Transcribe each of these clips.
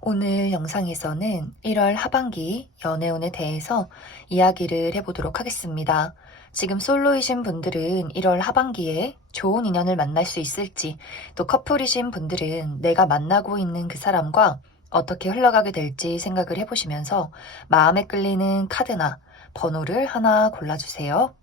오늘 영상에서는 1월 하반기 연애운에 대해서 이야기를 해보도록 하겠습니다. 지금 솔로이신 분들은 1월 하반기에 좋은 인연을 만날 수 있을지, 또 커플이신 분들은 내가 만나고 있는 그 사람과 어떻게 흘러가게 될지 생각을 해보시면서 마음에 끌리는 카드나 번호를 하나 골라주세요.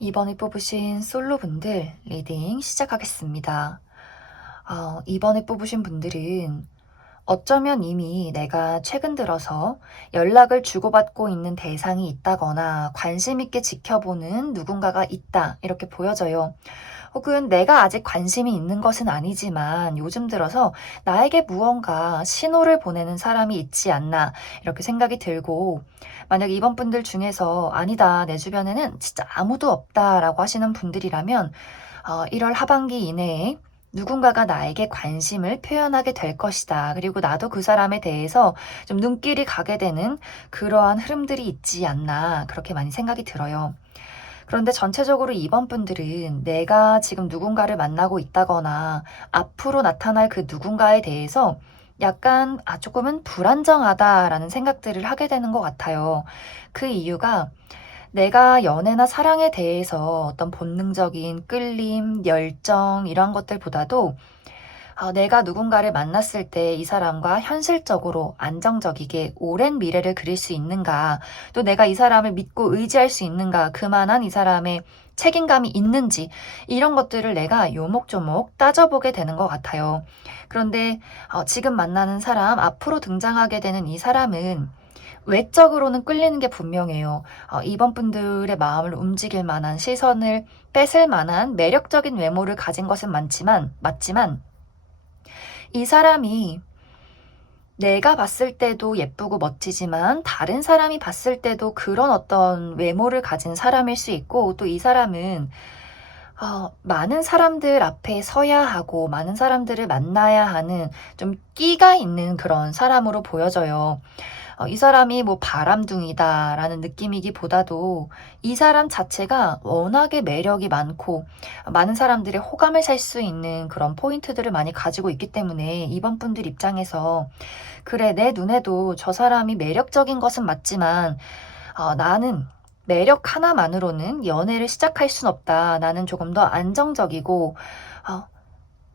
이번에 뽑으신 솔로분들 리딩 시작하겠습니다. 이번에 뽑으신 분들은 어쩌면 이미 내가 최근 들어서 연락을 주고받고 있는 대상이 있다거나 관심 있게 지켜보는 누군가가 있다, 이렇게 보여져요. 혹은 내가 아직 관심이 있는 것은 아니지만 요즘 들어서 나에게 무언가 신호를 보내는 사람이 있지 않나, 이렇게 생각이 들고, 만약 이번 분들 중에서 아니다, 내 주변에는 진짜 아무도 없다라고 하시는 분들이라면 1월 하반기 이내에 누군가가 나에게 관심을 표현하게 될 것이다. 그리고 나도 그 사람에 대해서 좀 눈길이 가게 되는 그러한 흐름들이 있지 않나, 그렇게 많이 생각이 들어요. 그런데 전체적으로 이번 분들은 내가 지금 누군가를 만나고 있다거나 앞으로 나타날 그 누군가에 대해서 약간 조금은 불안정하다라는 생각들을 하게 되는 것 같아요. 그 이유가 내가 연애나 사랑에 대해서 어떤 본능적인 끌림, 열정 이런 것들보다도 내가 누군가를 만났을 때 이 사람과 현실적으로 안정적이게 오랜 미래를 그릴 수 있는가, 또 내가 이 사람을 믿고 의지할 수 있는가, 그만한 이 사람의 책임감이 있는지, 이런 것들을 내가 요목조목 따져보게 되는 것 같아요. 그런데 지금 만나는 사람, 앞으로 등장하게 되는 이 사람은 외적으로는 끌리는 게 분명해요. 이번 분들의 마음을 움직일 만한, 시선을 뺏을 만한 매력적인 외모를 가진 것은 맞지만 이 사람이 내가 봤을 때도 예쁘고 멋지지만 다른 사람이 봤을 때도 그런 어떤 외모를 가진 사람일 수 있고, 또 이 사람은 많은 사람들 앞에 서야 하고 많은 사람들을 만나야 하는 좀 끼가 있는 그런 사람으로 보여져요. 이 사람이 뭐 바람둥이다라는 느낌이기보다도 이 사람 자체가 워낙에 매력이 많고 많은 사람들의 호감을 살 수 있는 그런 포인트들을 많이 가지고 있기 때문에 이번 분들 입장에서 그래, 내 눈에도 저 사람이 매력적인 것은 맞지만 나는 매력 하나만으로는 연애를 시작할 순 없다. 나는 조금 더 안정적이고 어,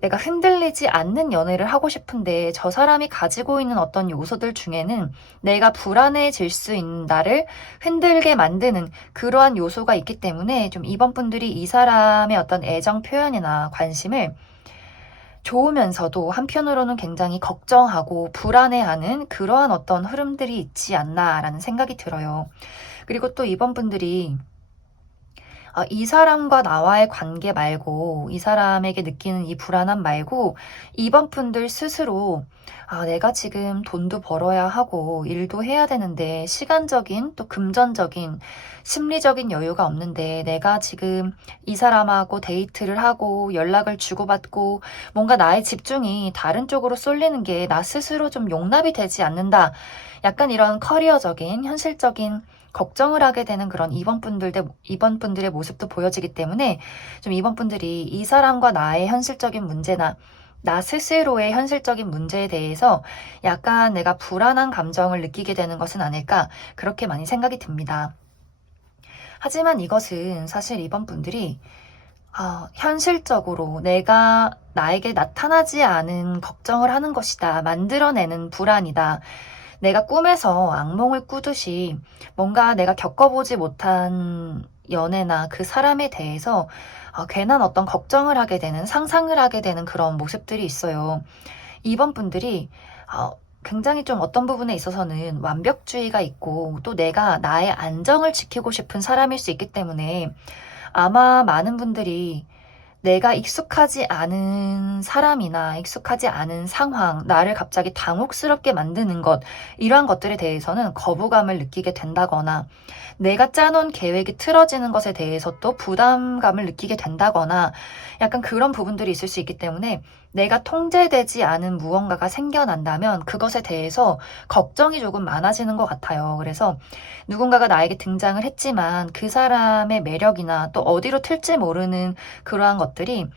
내가 흔들리지 않는 연애를 하고 싶은데 저 사람이 가지고 있는 어떤 요소들 중에는 내가 불안해질 수 있는, 나를 흔들게 만드는 그러한 요소가 있기 때문에 좀 이번 분들이 이 사람의 어떤 애정 표현이나 관심을 좋으면서도 한편으로는 굉장히 걱정하고 불안해하는 그러한 어떤 흐름들이 있지 않나라는 생각이 들어요. 그리고 또 이번 분들이 이 사람과 나와의 관계 말고, 이 사람에게 느끼는 이 불안함 말고, 이번 분들 스스로 내가 지금 돈도 벌어야 하고 일도 해야 되는데 시간적인 또 금전적인 심리적인 여유가 없는데 내가 지금 이 사람하고 데이트를 하고 연락을 주고받고 뭔가 나의 집중이 다른 쪽으로 쏠리는 게 나 스스로 좀 용납이 되지 않는다. 약간 이런 커리어적인 현실적인 걱정을 하게 되는 그런 이번 분들의 모습도 보여지기 때문에 좀 이번 분들이 이 사람과 나의 현실적인 문제나 나 스스로의 현실적인 문제에 대해서 약간 내가 불안한 감정을 느끼게 되는 것은 아닐까 그렇게 많이 생각이 듭니다. 하지만 이것은 사실 이번 분들이 현실적으로 내가 나에게 나타나지 않은 걱정을 하는 것이다. 만들어내는 불안이다. 내가 꿈에서 악몽을 꾸듯이 뭔가 내가 겪어보지 못한 연애나 그 사람에 대해서 괜한 어떤 걱정을 하게 되는, 상상을 하게 되는 그런 모습들이 있어요. 이번 분들이 굉장히 좀 어떤 부분에 있어서는 완벽주의가 있고 또 내가 나의 안정을 지키고 싶은 사람일 수 있기 때문에 아마 많은 분들이 내가 익숙하지 않은 사람이나 익숙하지 않은 상황, 나를 갑자기 당혹스럽게 만드는 것, 이러한 것들에 대해서는 거부감을 느끼게 된다거나, 내가 짜놓은 계획이 틀어지는 것에 대해서 또 부담감을 느끼게 된다거나, 약간 그런 부분들이 있을 수 있기 때문에 내가 통제되지 않은 무언가가 생겨난다면 그것에 대해서 걱정이 조금 많아지는 것 같아요. 그래서 누군가가 나에게 등장을 했지만 그 사람의 매력이나 또 어디로 튈지 모르는 그러한 것들이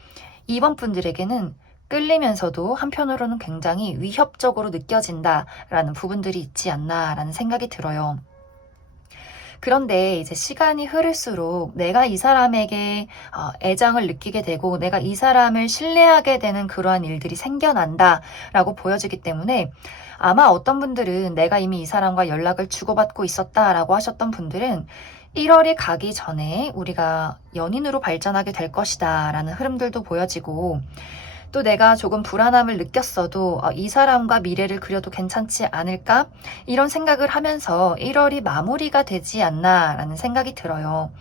이번 분들에게는 끌리면서도 한편으로는 굉장히 위협적으로 느껴진다라는 부분들이 있지 않나라는 생각이 들어요. 그런데 이제 시간이 흐를수록 내가 이 사람에게 애정을 느끼게 되고 내가 이 사람을 신뢰하게 되는 그러한 일들이 생겨난다라고 보여지기 때문에 아마 어떤 분들은 내가 이미 이 사람과 연락을 주고받고 있었다라고 하셨던 분들은 1월이 가기 전에 우리가 연인으로 발전하게 될 것이다 라는 흐름들도 보여지고 또 내가 조금 불안함을 느꼈어도 이 사람과 미래를 그려도 괜찮지 않을까? 이런 생각을 하면서 1월이 마무리가 되지 않나라는 생각이 들어요.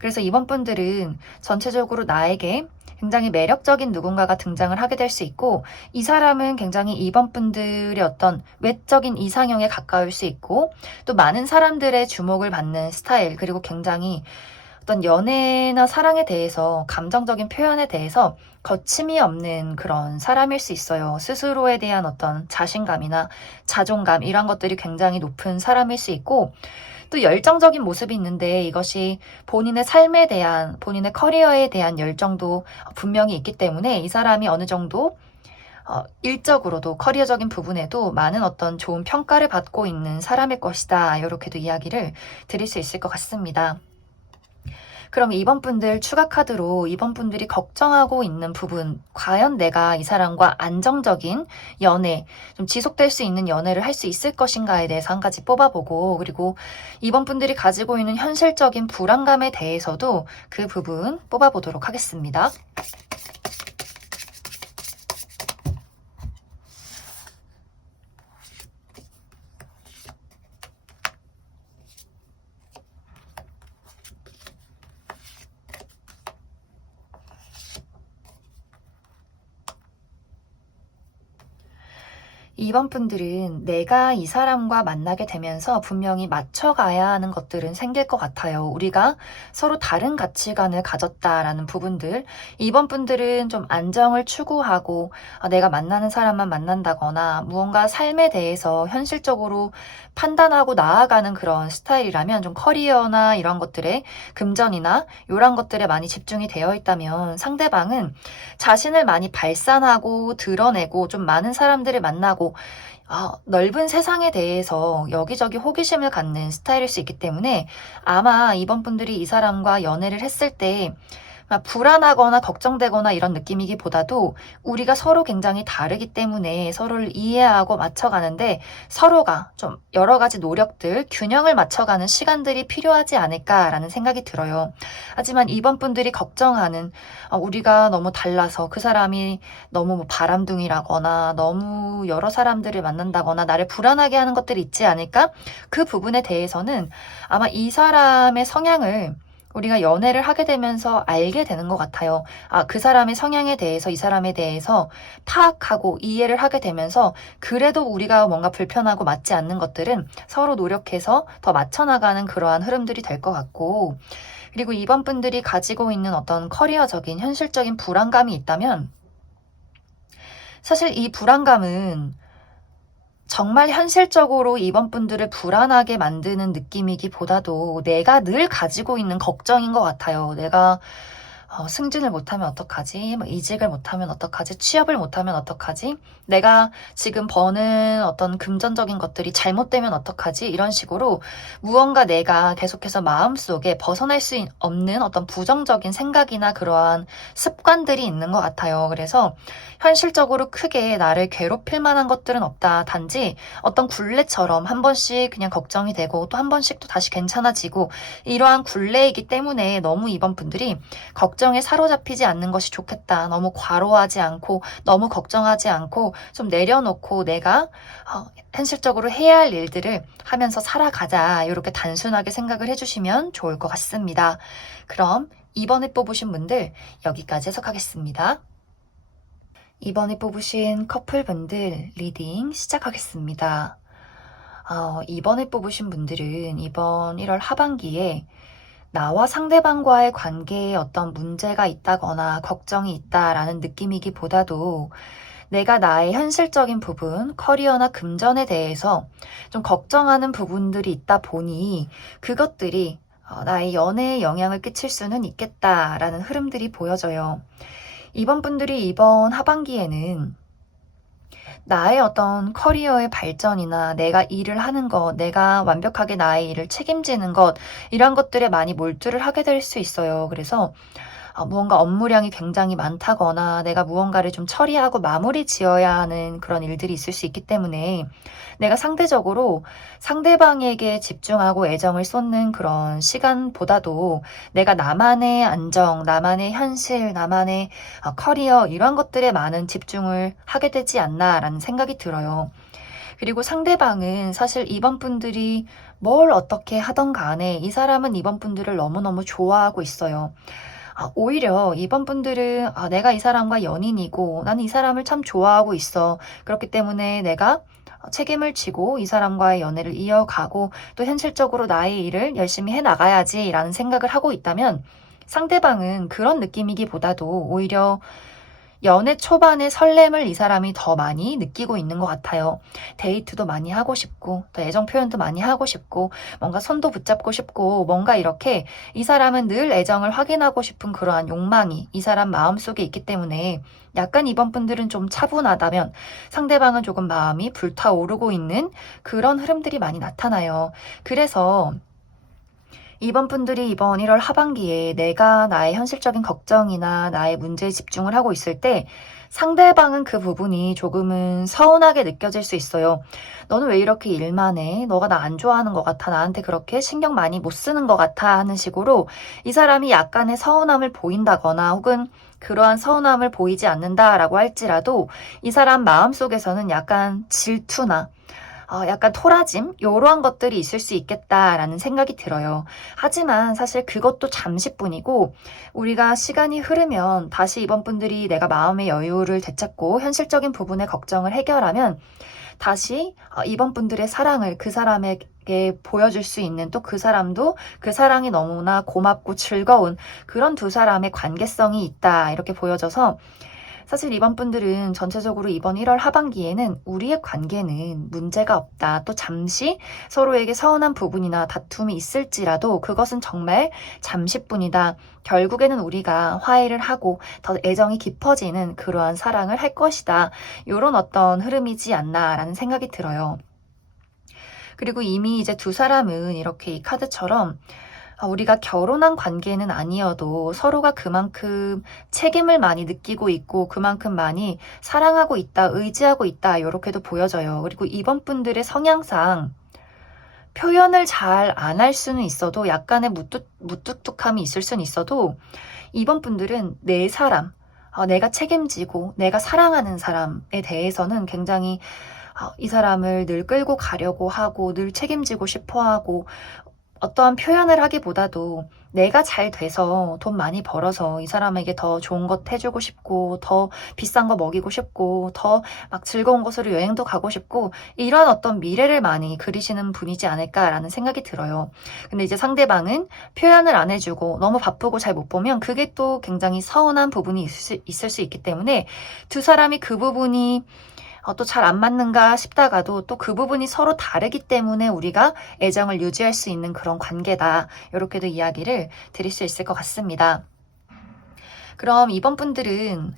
그래서 이번 분들은 전체적으로 나에게 굉장히 매력적인 누군가가 등장을 하게 될 수 있고 이 사람은 굉장히 이번 분들의 어떤 외적인 이상형에 가까울 수 있고 또 많은 사람들의 주목을 받는 스타일 그리고 굉장히 어떤 연애나 사랑에 대해서 감정적인 표현에 대해서 거침이 없는 그런 사람일 수 있어요. 스스로에 대한 어떤 자신감이나 자존감 이런 것들이 굉장히 높은 사람일 수 있고 또 열정적인 모습이 있는데 이것이 본인의 삶에 대한 본인의 커리어에 대한 열정도 분명히 있기 때문에 이 사람이 어느 정도 일적으로도 커리어적인 부분에도 많은 어떤 좋은 평가를 받고 있는 사람일 것이다. 이렇게도 이야기를 드릴 수 있을 것 같습니다. 그럼 이번 분들 추가 카드로 이번 분들이 걱정하고 있는 부분, 과연 내가 이 사람과 안정적인 연애, 좀 지속될 수 있는 연애를 할 수 있을 것인가에 대해서 한 가지 뽑아보고, 그리고 이번 분들이 가지고 있는 현실적인 불안감에 대해서도 그 부분 뽑아보도록 하겠습니다. 이번 분들은 내가 이 사람과 만나게 되면서 분명히 맞춰가야 하는 것들은 생길 것 같아요. 우리가 서로 다른 가치관을 가졌다라는 부분들. 이번 분들은 좀 안정을 추구하고 내가 만나는 사람만 만난다거나 무언가 삶에 대해서 현실적으로 판단하고 나아가는 그런 스타일이라면 좀 커리어나 이런 것들에 금전이나 이런 것들에 많이 집중이 되어 있다면 상대방은 자신을 많이 발산하고 드러내고 좀 많은 사람들을 만나고 넓은 세상에 대해서 여기저기 호기심을 갖는 스타일일 수 있기 때문에 아마 이번 분들이 이 사람과 연애를 했을 때 불안하거나 걱정되거나 이런 느낌이기보다도 우리가 서로 굉장히 다르기 때문에 서로를 이해하고 맞춰가는데 서로가 좀 여러 가지 노력들, 균형을 맞춰가는 시간들이 필요하지 않을까라는 생각이 들어요. 하지만 이번 분들이 걱정하는 우리가 너무 달라서 그 사람이 너무 뭐 바람둥이라거나 너무 여러 사람들을 만난다거나 나를 불안하게 하는 것들이 있지 않을까? 그 부분에 대해서는 아마 이 사람의 성향을 우리가 연애를 하게 되면서 알게 되는 것 같아요. 아, 그 사람의 성향에 대해서, 이 사람에 대해서 파악하고 이해를 하게 되면서 그래도 우리가 뭔가 불편하고 맞지 않는 것들은 서로 노력해서 더 맞춰나가는 그러한 흐름들이 될 것 같고, 그리고 이번 분들이 가지고 있는 어떤 커리어적인 현실적인 불안감이 있다면 사실 이 불안감은 정말 현실적으로 이번 분들을 불안하게 만드는 느낌이기보다도 내가 늘 가지고 있는 걱정인 것 같아요. 내가 승진을 못하면 어떡하지? 뭐 이직을 못하면 어떡하지? 취업을 못하면 어떡하지? 내가 지금 버는 어떤 금전적인 것들이 잘못되면 어떡하지? 이런 식으로 무언가 내가 계속해서 마음속에 벗어날 수 없는 어떤 부정적인 생각이나 그러한 습관들이 있는 것 같아요. 그래서 현실적으로 크게 나를 괴롭힐 만한 것들은 없다. 단지 어떤 굴레처럼 한 번씩 그냥 걱정이 되고 또 한 번씩 또 다시 괜찮아지고 이러한 굴레이기 때문에 너무 이번 분들이 걱정에 사로잡히지 않는 것이 좋겠다. 너무 과로하지 않고 너무 걱정하지 않고 좀 내려놓고 내가 현실적으로 해야 할 일들을 하면서 살아가자. 이렇게 단순하게 생각을 해주시면 좋을 것 같습니다. 그럼 이번에 뽑으신 분들 여기까지 해석하겠습니다. 이번에 뽑으신 커플분들 리딩 시작하겠습니다. 이번에 뽑으신 분들은 이번 1월 하반기에 나와 상대방과의 관계에 어떤 문제가 있다거나 걱정이 있다라는 느낌이기보다도 내가 나의 현실적인 부분, 커리어나 금전에 대해서 좀 걱정하는 부분들이 있다 보니 그것들이 나의 연애에 영향을 끼칠 수는 있겠다라는 흐름들이 보여져요. 이번 분들이 이번 하반기에는 나의 어떤 커리어의 발전이나 내가 일을 하는 것, 내가 완벽하게 나의 일을 책임지는 것, 이런 것들에 많이 몰두를 하게 될 수 있어요. 그래서 무언가 업무량이 굉장히 많다거나 내가 무언가를 좀 처리하고 마무리 지어야 하는 그런 일들이 있을 수 있기 때문에 내가 상대적으로 상대방에게 집중하고 애정을 쏟는 그런 시간보다도 내가 나만의 안정, 나만의 현실, 나만의 커리어 이런 것들에 많은 집중을 하게 되지 않나라는 생각이 들어요. 그리고 상대방은 사실 이번 분들이 뭘 어떻게 하던 간에 이 사람은 이번 분들을 너무너무 좋아하고 있어요. 오히려 이번 분들은 내가 이 사람과 연인이고 나는 이 사람을 참 좋아하고 있어. 그렇기 때문에 내가 책임을 지고 이 사람과의 연애를 이어가고 또 현실적으로 나의 일을 열심히 해나가야지라는 생각을 하고 있다면 상대방은 그런 느낌이기보다도 오히려 연애 초반의 설렘을 이 사람이 더 많이 느끼고 있는 것 같아요. 데이트도 많이 하고 싶고, 또 애정 표현도 많이 하고 싶고, 뭔가 손도 붙잡고 싶고, 뭔가 이렇게 이 사람은 늘 애정을 확인하고 싶은 그러한 욕망이 이 사람 마음속에 있기 때문에 약간 이번 분들은 좀 차분하다면 상대방은 조금 마음이 불타오르고 있는 그런 흐름들이 많이 나타나요. 그래서 이번 분들이 이번 1월 하반기에 내가 나의 현실적인 걱정이나 나의 문제에 집중을 하고 있을 때 상대방은 그 부분이 조금은 서운하게 느껴질 수 있어요. 너는 왜 이렇게 일만 해? 너가 나 안 좋아하는 것 같아. 나한테 그렇게 신경 많이 못 쓰는 것 같아. 하는 식으로 이 사람이 약간의 서운함을 보인다거나 혹은 그러한 서운함을 보이지 않는다라고 할지라도 이 사람 마음속에서는 약간 질투나 약간 토라짐? 요러한 것들이 있을 수 있겠다라는 생각이 들어요. 하지만 사실 그것도 잠시뿐이고 우리가 시간이 흐르면 다시 이번 분들이 내가 마음의 여유를 되찾고 현실적인 부분의 걱정을 해결하면 다시 이번 분들의 사랑을 그 사람에게 보여줄 수 있는 또 그 사람도 그 사랑이 너무나 고맙고 즐거운 그런 두 사람의 관계성이 있다 이렇게 보여져서 사실 이번 분들은 전체적으로 이번 1월 하반기에는 우리의 관계는 문제가 없다. 또 잠시 서로에게 서운한 부분이나 다툼이 있을지라도 그것은 정말 잠시뿐이다. 결국에는 우리가 화해를 하고 더 애정이 깊어지는 그러한 사랑을 할 것이다. 이런 어떤 흐름이지 않나라는 생각이 들어요. 그리고 이미 이제 두 사람은 이렇게 이 카드처럼 우리가 결혼한 관계는 아니어도 서로가 그만큼 책임을 많이 느끼고 있고 그만큼 많이 사랑하고 있다, 의지하고 있다 이렇게도 보여져요. 그리고 이번 분들의 성향상 표현을 잘 안 할 수는 있어도 약간의 무뚝뚝함이 있을 수는 있어도 이번 분들은 내 사람, 내가 책임지고 내가 사랑하는 사람에 대해서는 굉장히 이 사람을 늘 끌고 가려고 하고 늘 책임지고 싶어 하고 어떠한 표현을 하기보다도 내가 잘 돼서 돈 많이 벌어서 이 사람에게 더 좋은 것 해주고 싶고, 더 비싼 거 먹이고 싶고, 더 막 즐거운 곳으로 여행도 가고 싶고, 이런 어떤 미래를 많이 그리시는 분이지 않을까라는 생각이 들어요. 근데 이제 상대방은 표현을 안 해주고 너무 바쁘고 잘 못 보면 그게 또 굉장히 서운한 부분이 있을 수 있기 때문에 두 사람이 그 부분이 또 잘 안 맞는가 싶다가도 또 그 부분이 서로 다르기 때문에 우리가 애정을 유지할 수 있는 그런 관계다. 이렇게도 이야기를 드릴 수 있을 것 같습니다. 그럼 이번 분들은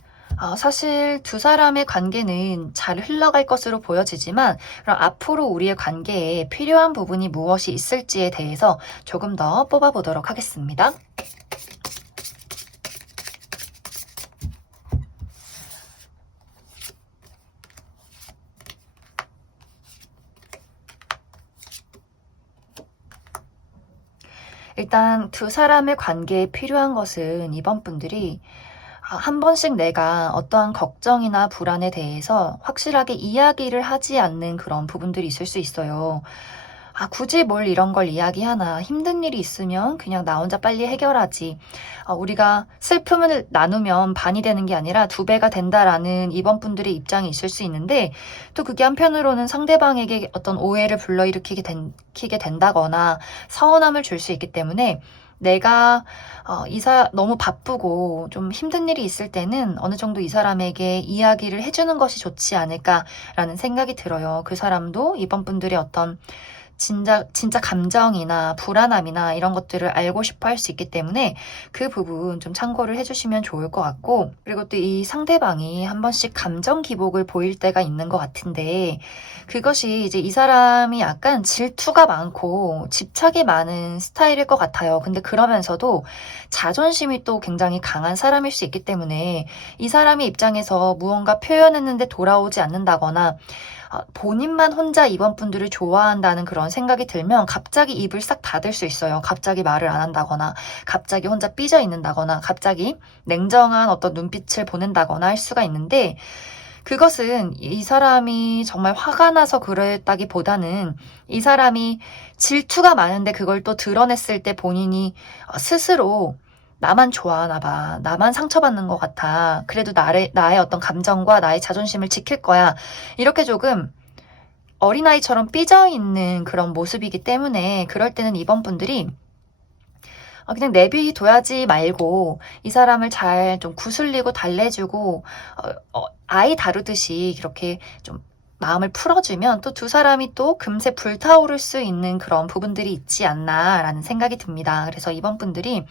사실 두 사람의 관계는 잘 흘러갈 것으로 보여지지만 그럼 앞으로 우리의 관계에 필요한 부분이 무엇이 있을지에 대해서 조금 더 뽑아보도록 하겠습니다. 일단 두 사람의 관계에 필요한 것은 이번 분들이 한 번씩 내가 어떠한 걱정이나 불안에 대해서 확실하게 이야기를 하지 않는 그런 부분들이 있을 수 있어요. 굳이 뭘 이런 걸 이야기하나. 힘든 일이 있으면 그냥 나 혼자 빨리 해결하지. 우리가 슬픔을 나누면 반이 되는 게 아니라 두 배가 된다라는 이번 분들의 입장이 있을 수 있는데 또 그게 한편으로는 상대방에게 어떤 오해를 불러일으키게 된다거나 서운함을 줄 수 있기 때문에 내가 너무 바쁘고 좀 힘든 일이 있을 때는 어느 정도 이 사람에게 이야기를 해주는 것이 좋지 않을까라는 생각이 들어요. 그 사람도 이번 분들의 어떤 진짜 감정이나 불안함이나 이런 것들을 알고 싶어 할 수 있기 때문에 그 부분 좀 참고를 해주시면 좋을 것 같고, 그리고 또 이 상대방이 한 번씩 감정 기복을 보일 때가 있는 것 같은데 그것이 이제 이 사람이 약간 질투가 많고 집착이 많은 스타일일 것 같아요. 근데 그러면서도 자존심이 또 굉장히 강한 사람일 수 있기 때문에 이 사람의 입장에서 무언가 표현했는데 돌아오지 않는다거나 본인만 혼자 이번 분들을 좋아한다는 그런 생각이 들면 갑자기 입을 싹 닫을 수 있어요. 갑자기 말을 안 한다거나, 갑자기 혼자 삐져 있는다거나, 갑자기 냉정한 어떤 눈빛을 보낸다거나 할 수가 있는데, 그것은 이 사람이 정말 화가 나서 그랬다기보다는 이 사람이 질투가 많은데 그걸 또 드러냈을 때 본인이 스스로 나만 좋아하나 봐. 나만 상처받는 것 같아. 그래도 나의 어떤 감정과 나의 자존심을 지킬 거야. 이렇게 조금 어린아이처럼 삐져있는 그런 모습이기 때문에 그럴 때는 이번 분들이 그냥 내비둬야지 말고 이 사람을 잘 좀 구슬리고 달래주고 아이 다루듯이 이렇게 좀 마음을 풀어주면 또 두 사람이 또 금세 불타오를 수 있는 그런 부분들이 있지 않나라는 생각이 듭니다. 그래서 이번 분들이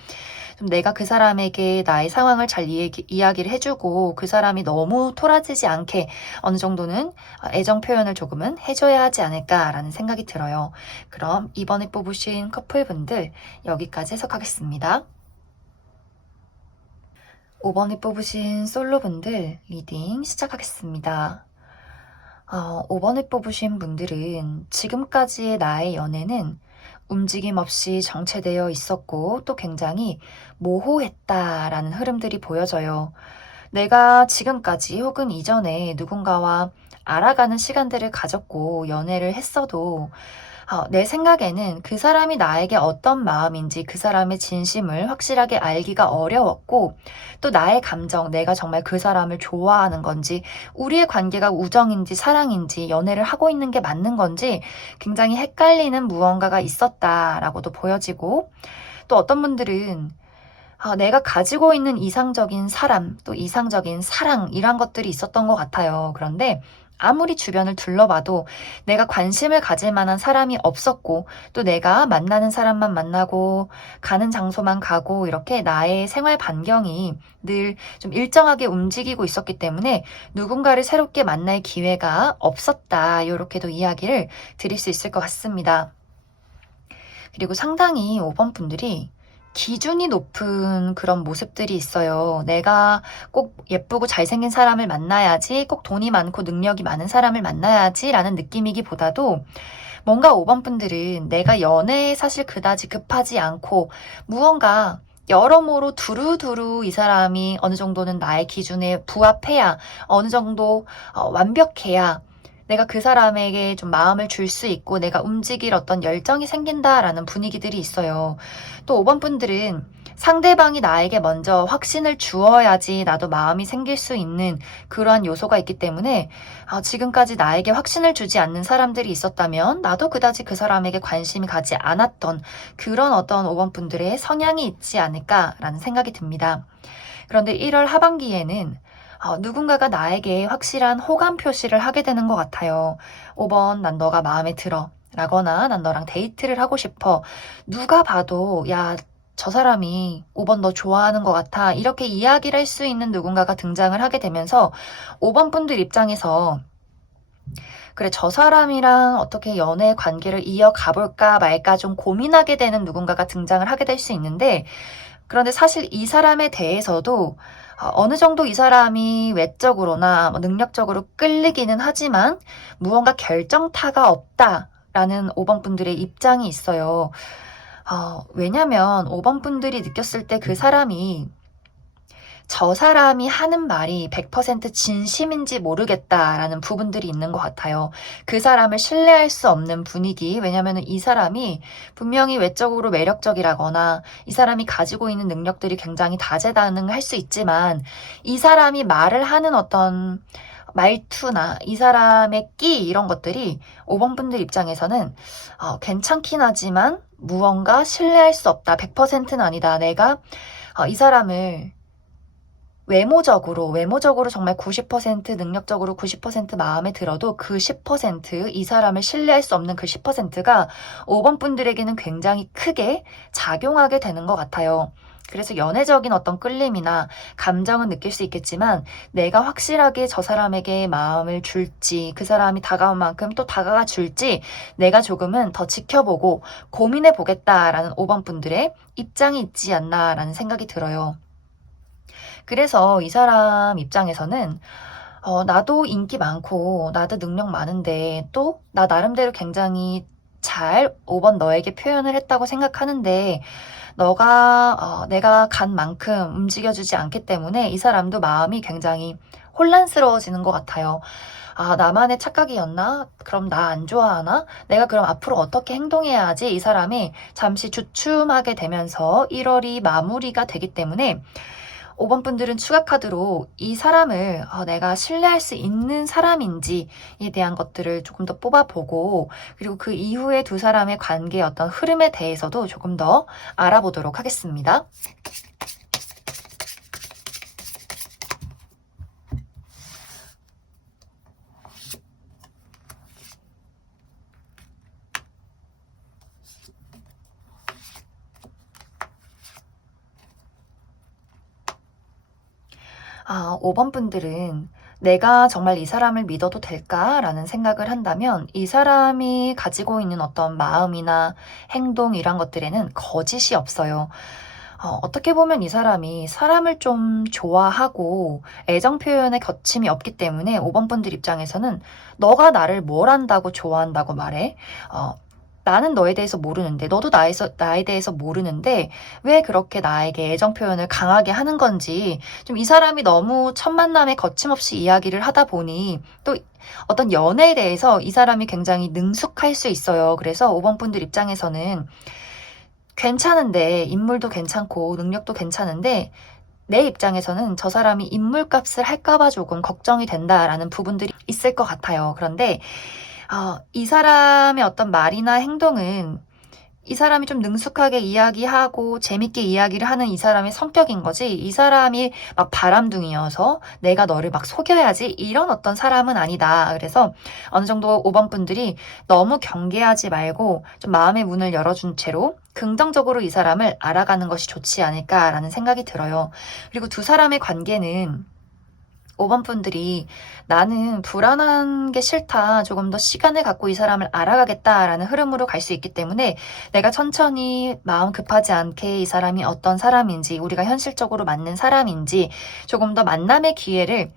좀 내가 그 사람에게 나의 상황을 잘 이야기를 해주고 그 사람이 너무 토라지지 않게 어느 정도는 애정 표현을 조금은 해줘야 하지 않을까라는 생각이 들어요. 그럼 이번에 뽑으신 커플분들 여기까지 해석하겠습니다. 5번에 뽑으신 솔로분들 리딩 시작하겠습니다. 5번에 뽑으신 분들은 지금까지의 나의 연애는 움직임 없이 정체되어 있었고 또 굉장히 모호했다라는 흐름들이 보여져요. 내가 지금까지 혹은 이전에 누군가와 알아가는 시간들을 가졌고 연애를 했어도 내 생각에는 그 사람이 나에게 어떤 마음인지 그 사람의 진심을 확실하게 알기가 어려웠고 또 나의 감정, 내가 정말 그 사람을 좋아하는 건지 우리의 관계가 우정인지 사랑인지 연애를 하고 있는 게 맞는 건지 굉장히 헷갈리는 무언가가 있었다라고도 보여지고 또 어떤 분들은 내가 가지고 있는 이상적인 사람, 또 이상적인 사랑 이런 것들이 있었던 것 같아요. 그런데 아무리 주변을 둘러봐도 내가 관심을 가질 만한 사람이 없었고 또 내가 만나는 사람만 만나고 가는 장소만 가고 이렇게 나의 생활 반경이 늘 좀 일정하게 움직이고 있었기 때문에 누군가를 새롭게 만날 기회가 없었다. 이렇게도 이야기를 드릴 수 있을 것 같습니다. 그리고 상당히 5번 분들이 기준이 높은 그런 모습들이 있어요. 내가 꼭 예쁘고 잘생긴 사람을 만나야지, 꼭 돈이 많고 능력이 많은 사람을 만나야지 라는 느낌이기보다도 뭔가 5번 분들은 내가 연애에 사실 그다지 급하지 않고 무언가 여러모로 두루두루 이 사람이 어느 정도는 나의 기준에 부합해야 어느 정도 완벽해야 내가 그 사람에게 좀 마음을 줄 수 있고 내가 움직일 어떤 열정이 생긴다라는 분위기들이 있어요. 또 5번 분들은 상대방이 나에게 먼저 확신을 주어야지 나도 마음이 생길 수 있는 그러한 요소가 있기 때문에 지금까지 나에게 확신을 주지 않는 사람들이 있었다면 나도 그다지 그 사람에게 관심이 가지 않았던 그런 어떤 5번 분들의 성향이 있지 않을까라는 생각이 듭니다. 그런데 1월 하반기에는 누군가가 나에게 확실한 호감 표시를 하게 되는 것 같아요. 5번, 난 너가 마음에 들어. 라거나, 난 너랑 데이트를 하고 싶어. 누가 봐도, 야, 저 사람이 5번 너 좋아하는 것 같아. 이렇게 이야기를 할 수 있는 누군가가 등장을 하게 되면서 5번 분들 입장에서 그래, 저 사람이랑 어떻게 연애 관계를 이어가볼까 말까 좀 고민하게 되는 누군가가 등장을 하게 될 수 있는데, 그런데 사실 이 사람에 대해서도 어느 정도 이 사람이 외적으로나 능력적으로 끌리기는 하지만 무언가 결정타가 없다라는 5번 분들의 입장이 있어요. 왜냐면 5번 분들이 느꼈을 때 그 사람이 저 사람이 하는 말이 100% 진심인지 모르겠다라는 부분들이 있는 것 같아요. 그 사람을 신뢰할 수 없는 분위기. 왜냐하면 이 사람이 분명히 외적으로 매력적이라거나 이 사람이 가지고 있는 능력들이 굉장히 다재다능할 수 있지만 이 사람이 말을 하는 어떤 말투나 이 사람의 끼 이런 것들이 5번 분들 입장에서는 괜찮긴 하지만 무언가 신뢰할 수 없다. 100%는 아니다. 내가 이 사람을 외모적으로 정말 90% 능력적으로 90% 마음에 들어도 그 10%, 이 사람을 신뢰할 수 없는 그 10%가 5번 분들에게는 굉장히 크게 작용하게 되는 것 같아요. 그래서 연애적인 어떤 끌림이나 감정은 느낄 수 있겠지만 내가 확실하게 저 사람에게 마음을 줄지, 그 사람이 다가온 만큼 또 다가가 줄지 내가 조금은 더 지켜보고 고민해 보겠다라는 5번 분들의 입장이 있지 않나라는 생각이 들어요. 그래서 이 사람 입장에서는 나도 인기 많고 나도 능력 많은데 또 나 나름대로 굉장히 잘 5번 너에게 표현을 했다고 생각하는데 너가 내가 간 만큼 움직여주지 않기 때문에 이 사람도 마음이 굉장히 혼란스러워지는 것 같아요. 나만의 착각이었나? 그럼 나 안 좋아하나? 내가 그럼 앞으로 어떻게 행동해야 하지? 이 사람이 잠시 주춤하게 되면서 1월이 마무리가 되기 때문에 5번 분들은 추가 카드로 이 사람을 내가 신뢰할 수 있는 사람인지에 대한 것들을 조금 더 뽑아보고 그리고 그 이후에 두 사람의 관계의 어떤 흐름에 대해서도 조금 더 알아보도록 하겠습니다. 5번 분들은 내가 정말 이 사람을 믿어도 될까라는 생각을 한다면 이 사람이 가지고 있는 어떤 마음이나 행동 이런 것들에는 거짓이 없어요. 어떻게 보면 이 사람이 사람을 좀 좋아하고 애정 표현에 거침이 없기 때문에 5번 분들 입장에서는 너가 나를 뭘 안다고 좋아한다고 말해? 나는 너에 대해서 모르는데 너도 나에 대해서 모르는데 왜 그렇게 나에게 애정 표현을 강하게 하는 건지 좀 이 사람이 너무 첫 만남에 거침없이 이야기를 하다 보니 또 어떤 연애에 대해서 이 사람이 굉장히 능숙할 수 있어요. 그래서 5번 분들 입장에서는 괜찮은데 인물도 괜찮고 능력도 괜찮은데 내 입장에서는 저 사람이 인물값을 할까봐 조금 걱정이 된다라는 부분들이 있을 것 같아요. 그런데 이 사람의 어떤 말이나 행동은 이 사람이 좀 능숙하게 이야기하고 재밌게 이야기를 하는 이 사람의 성격인 거지 이 사람이 막 바람둥이여서 내가 너를 막 속여야지 이런 어떤 사람은 아니다. 그래서 어느 정도 5번 분들이 너무 경계하지 말고 좀 마음의 문을 열어준 채로 긍정적으로 이 사람을 알아가는 것이 좋지 않을까라는 생각이 들어요. 그리고 두 사람의 관계는 5번 분들이 나는 불안한 게 싫다. 조금 더 시간을 갖고 이 사람을 알아가겠다라는 흐름으로 갈 수 있기 때문에 내가 천천히 마음 급하지 않게 이 사람이 어떤 사람인지 우리가 현실적으로 맞는 사람인지 조금 더 만남의 기회를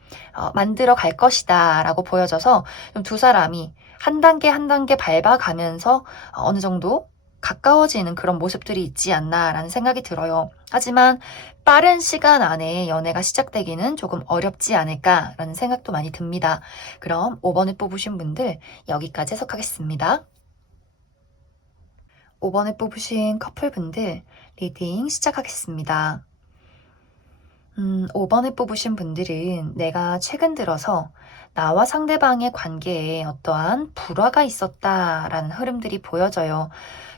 만들어 갈 것이다 라고 보여져서 좀 두 사람이 한 단계 한 단계 밟아가면서 어느 정도 가까워지는 그런 모습들이 있지 않나라는 생각이 들어요. 하지만 빠른 시간 안에 연애가 시작되기는 조금 어렵지 않을까라는 생각도 많이 듭니다. 그럼 5번을 뽑으신 분들 여기까지 해석하겠습니다. 5번을 뽑으신 커플분들 리딩 시작하겠습니다. 5번을 뽑으신 분들은 내가 최근 들어서 나와 상대방의 관계에 어떠한 불화가 있었다라는 흐름들이 보여져요.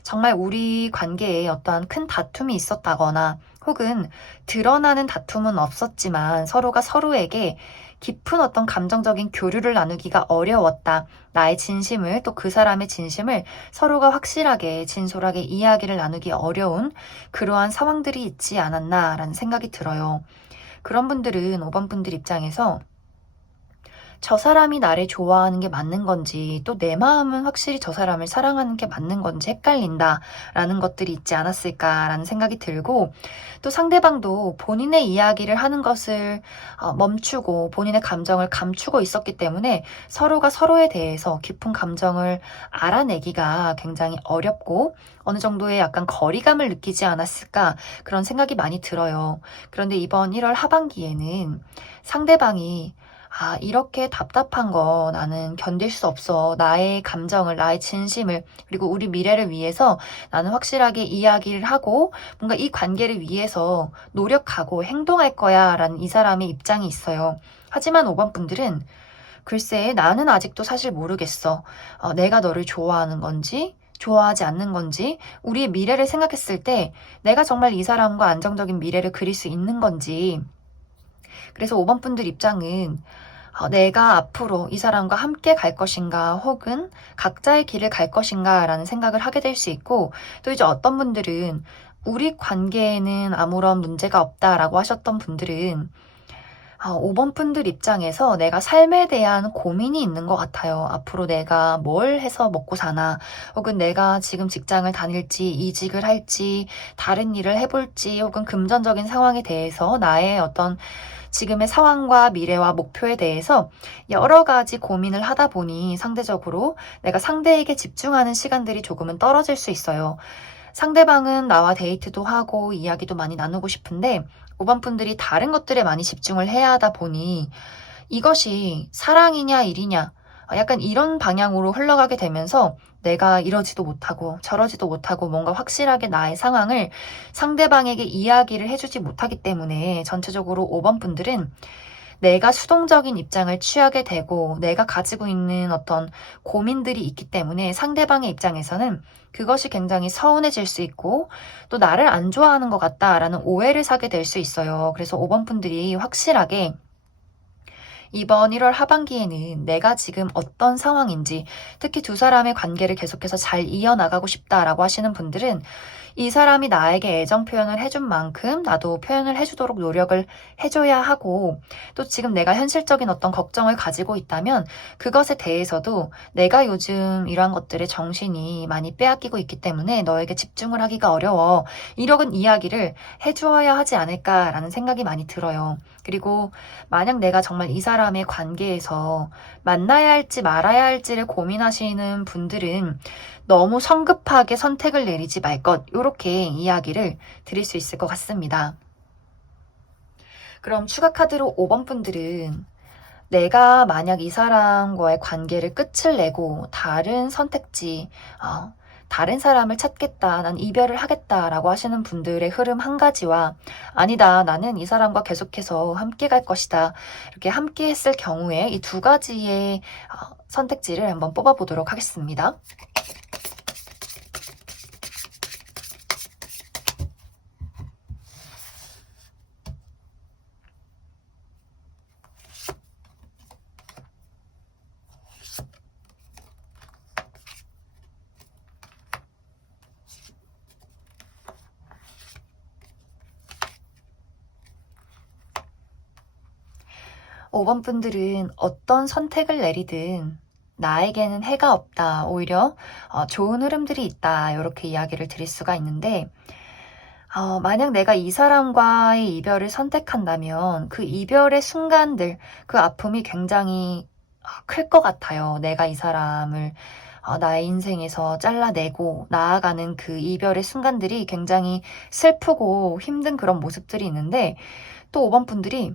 정말 우리 관계에 어떠한 큰 다툼이 있었다거나 혹은 드러나는 다툼은 없었지만 서로가 서로에게 깊은 어떤 감정적인 교류를 나누기가 어려웠다. 나의 진심을 또 그 사람의 진심을 서로가 확실하게 진솔하게 이야기를 나누기 어려운 그러한 상황들이 있지 않았나라는 생각이 들어요. 그런 분들은 5번 분들 입장에서 저 사람이 나를 좋아하는 게 맞는 건지 또 내 마음은 확실히 저 사람을 사랑하는 게 맞는 건지 헷갈린다라는 것들이 있지 않았을까라는 생각이 들고 또 상대방도 본인의 이야기를 하는 것을 멈추고 본인의 감정을 감추고 있었기 때문에 서로가 서로에 대해서 깊은 감정을 알아내기가 굉장히 어렵고 어느 정도의 약간 거리감을 느끼지 않았을까 그런 생각이 많이 들어요. 그런데 이번 1월 하반기에는 상대방이 이렇게 답답한 거 나는 견딜 수 없어. 나의 감정을, 나의 진심을, 그리고 우리 미래를 위해서 나는 확실하게 이야기를 하고 뭔가 이 관계를 위해서 노력하고 행동할 거야 라는 이 사람의 입장이 있어요. 하지만 5번 분들은 글쎄, 나는 아직도 사실 모르겠어. 내가 너를 좋아하는 건지, 좋아하지 않는 건지, 우리의 미래를 생각했을 때 내가 정말 이 사람과 안정적인 미래를 그릴 수 있는 건지, 그래서 5번 분들 입장은 내가 앞으로 이 사람과 함께 갈 것인가 혹은 각자의 길을 갈 것인가 라는 생각을 하게 될 수 있고 또 이제 어떤 분들은 우리 관계에는 아무런 문제가 없다라고 하셨던 분들은 5번 분들 입장에서 내가 삶에 대한 고민이 있는 것 같아요. 앞으로 내가 뭘 해서 먹고 사나, 혹은 내가 지금 직장을 다닐지, 이직을 할지, 다른 일을 해볼지, 혹은 금전적인 상황에 대해서 나의 어떤 지금의 상황과 미래와 목표에 대해서 여러 가지 고민을 하다 보니 상대적으로 내가 상대에게 집중하는 시간들이 조금은 떨어질 수 있어요. 상대방은 나와 데이트도 하고 이야기도 많이 나누고 싶은데 5번 분들이 다른 것들에 많이 집중을 해야 하다 보니 이것이 사랑이냐 일이냐 약간 이런 방향으로 흘러가게 되면서 내가 이러지도 못하고 저러지도 못하고 뭔가 확실하게 나의 상황을 상대방에게 이야기를 해주지 못하기 때문에 전체적으로 5번 분들은 내가 수동적인 입장을 취하게 되고 내가 가지고 있는 어떤 고민들이 있기 때문에 상대방의 입장에서는 그것이 굉장히 서운해질 수 있고 또 나를 안 좋아하는 것 같다라는 오해를 사게 될 수 있어요. 그래서 5번 분들이 확실하게 이번 1월 하반기에는 내가 지금 어떤 상황인지 특히 두 사람의 관계를 계속해서 잘 이어나가고 싶다라고 하시는 분들은 이 사람이 나에게 애정 표현을 해준 만큼 나도 표현을 해주도록 노력을 해줘야 하고 또 지금 내가 현실적인 어떤 걱정을 가지고 있다면 그것에 대해서도 내가 요즘 이러한 것들에 정신이 많이 빼앗기고 있기 때문에 너에게 집중을 하기가 어려워. 이런 이야기를 해주어야 하지 않을까라는 생각이 많이 들어요. 그리고 만약 내가 정말 이 사람의 관계에서 만나야 할지 말아야 할지를 고민하시는 분들은 너무 성급하게 선택을 내리지 말 것, 이렇게 이야기를 드릴 수 있을 것 같습니다. 그럼 추가 카드로 5번 분들은 내가 만약 이 사람과의 관계를 끝을 내고 다른 선택지, 다른 사람을 찾겠다, 난 이별을 하겠다라고 하시는 분들의 흐름 한 가지와 아니다, 나는 이 사람과 계속해서 함께 갈 것이다. 이렇게 함께 했을 경우에 이 두 가지의 선택지를 한번 뽑아보도록 하겠습니다. 5번 분들은 어떤 선택을 내리든 나에게는 해가 없다. 오히려 좋은 흐름들이 있다. 이렇게 이야기를 드릴 수가 있는데 만약 내가 이 사람과의 이별을 선택한다면 그 이별의 순간들, 그 아픔이 굉장히 클 것 같아요. 내가 이 사람을 나의 인생에서 잘라내고 나아가는 그 이별의 순간들이 굉장히 슬프고 힘든 그런 모습들이 있는데, 또 5번 분들이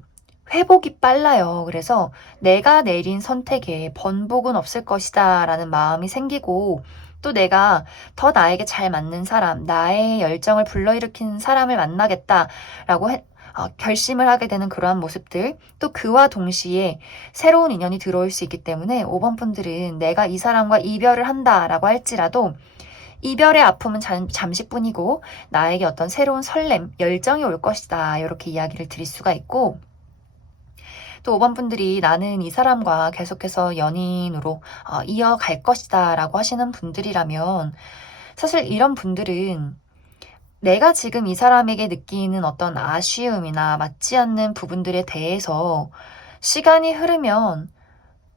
회복이 빨라요. 그래서 내가 내린 선택에 번복은 없을 것이다 라는 마음이 생기고, 또 내가 더 나에게 잘 맞는 사람, 나의 열정을 불러일으키는 사람을 만나겠다라고 결심을 하게 되는 그러한 모습들, 또 그와 동시에 새로운 인연이 들어올 수 있기 때문에 5번 분들은 내가 이 사람과 이별을 한다라고 할지라도 이별의 아픔은 잠시뿐이고 나에게 어떤 새로운 설렘, 열정이 올 것이다, 이렇게 이야기를 드릴 수가 있고, 또 5번 분들이 나는 이 사람과 계속해서 연인으로 이어갈 것이다 라고 하시는 분들이라면, 사실 이런 분들은 내가 지금 이 사람에게 느끼는 어떤 아쉬움이나 맞지 않는 부분들에 대해서 시간이 흐르면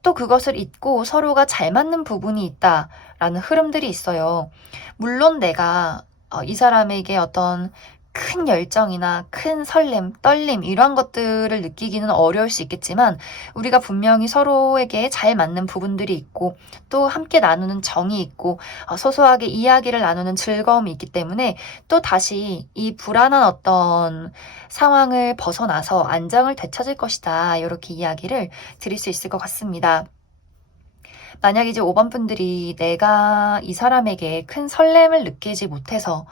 또 그것을 잊고 서로가 잘 맞는 부분이 있다라는 흐름들이 있어요. 물론 내가 이 사람에게 어떤 큰 열정이나 큰 설렘, 떨림 이러한 것들을 느끼기는 어려울 수 있겠지만, 우리가 분명히 서로에게 잘 맞는 부분들이 있고 또 함께 나누는 정이 있고 소소하게 이야기를 나누는 즐거움이 있기 때문에 또 다시 이 불안한 어떤 상황을 벗어나서 안정을 되찾을 것이다, 이렇게 이야기를 드릴 수 있을 것 같습니다. 만약 이제 5번 분들이 내가 이 사람에게 큰 설렘을 느끼지 못해서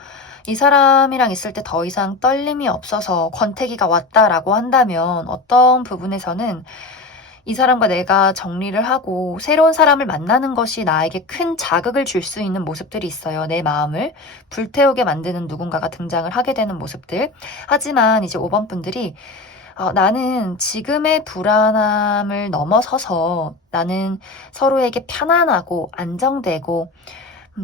이 사람이랑 있을 때 더 이상 떨림이 없어서 권태기가 왔다라고 한다면, 어떤 부분에서는 이 사람과 내가 정리를 하고 새로운 사람을 만나는 것이 나에게 큰 자극을 줄 수 있는 모습들이 있어요. 내 마음을 불태우게 만드는 누군가가 등장을 하게 되는 모습들. 하지만 이제 5번 분들이 나는 지금의 불안함을 넘어서서 나는 서로에게 편안하고 안정되고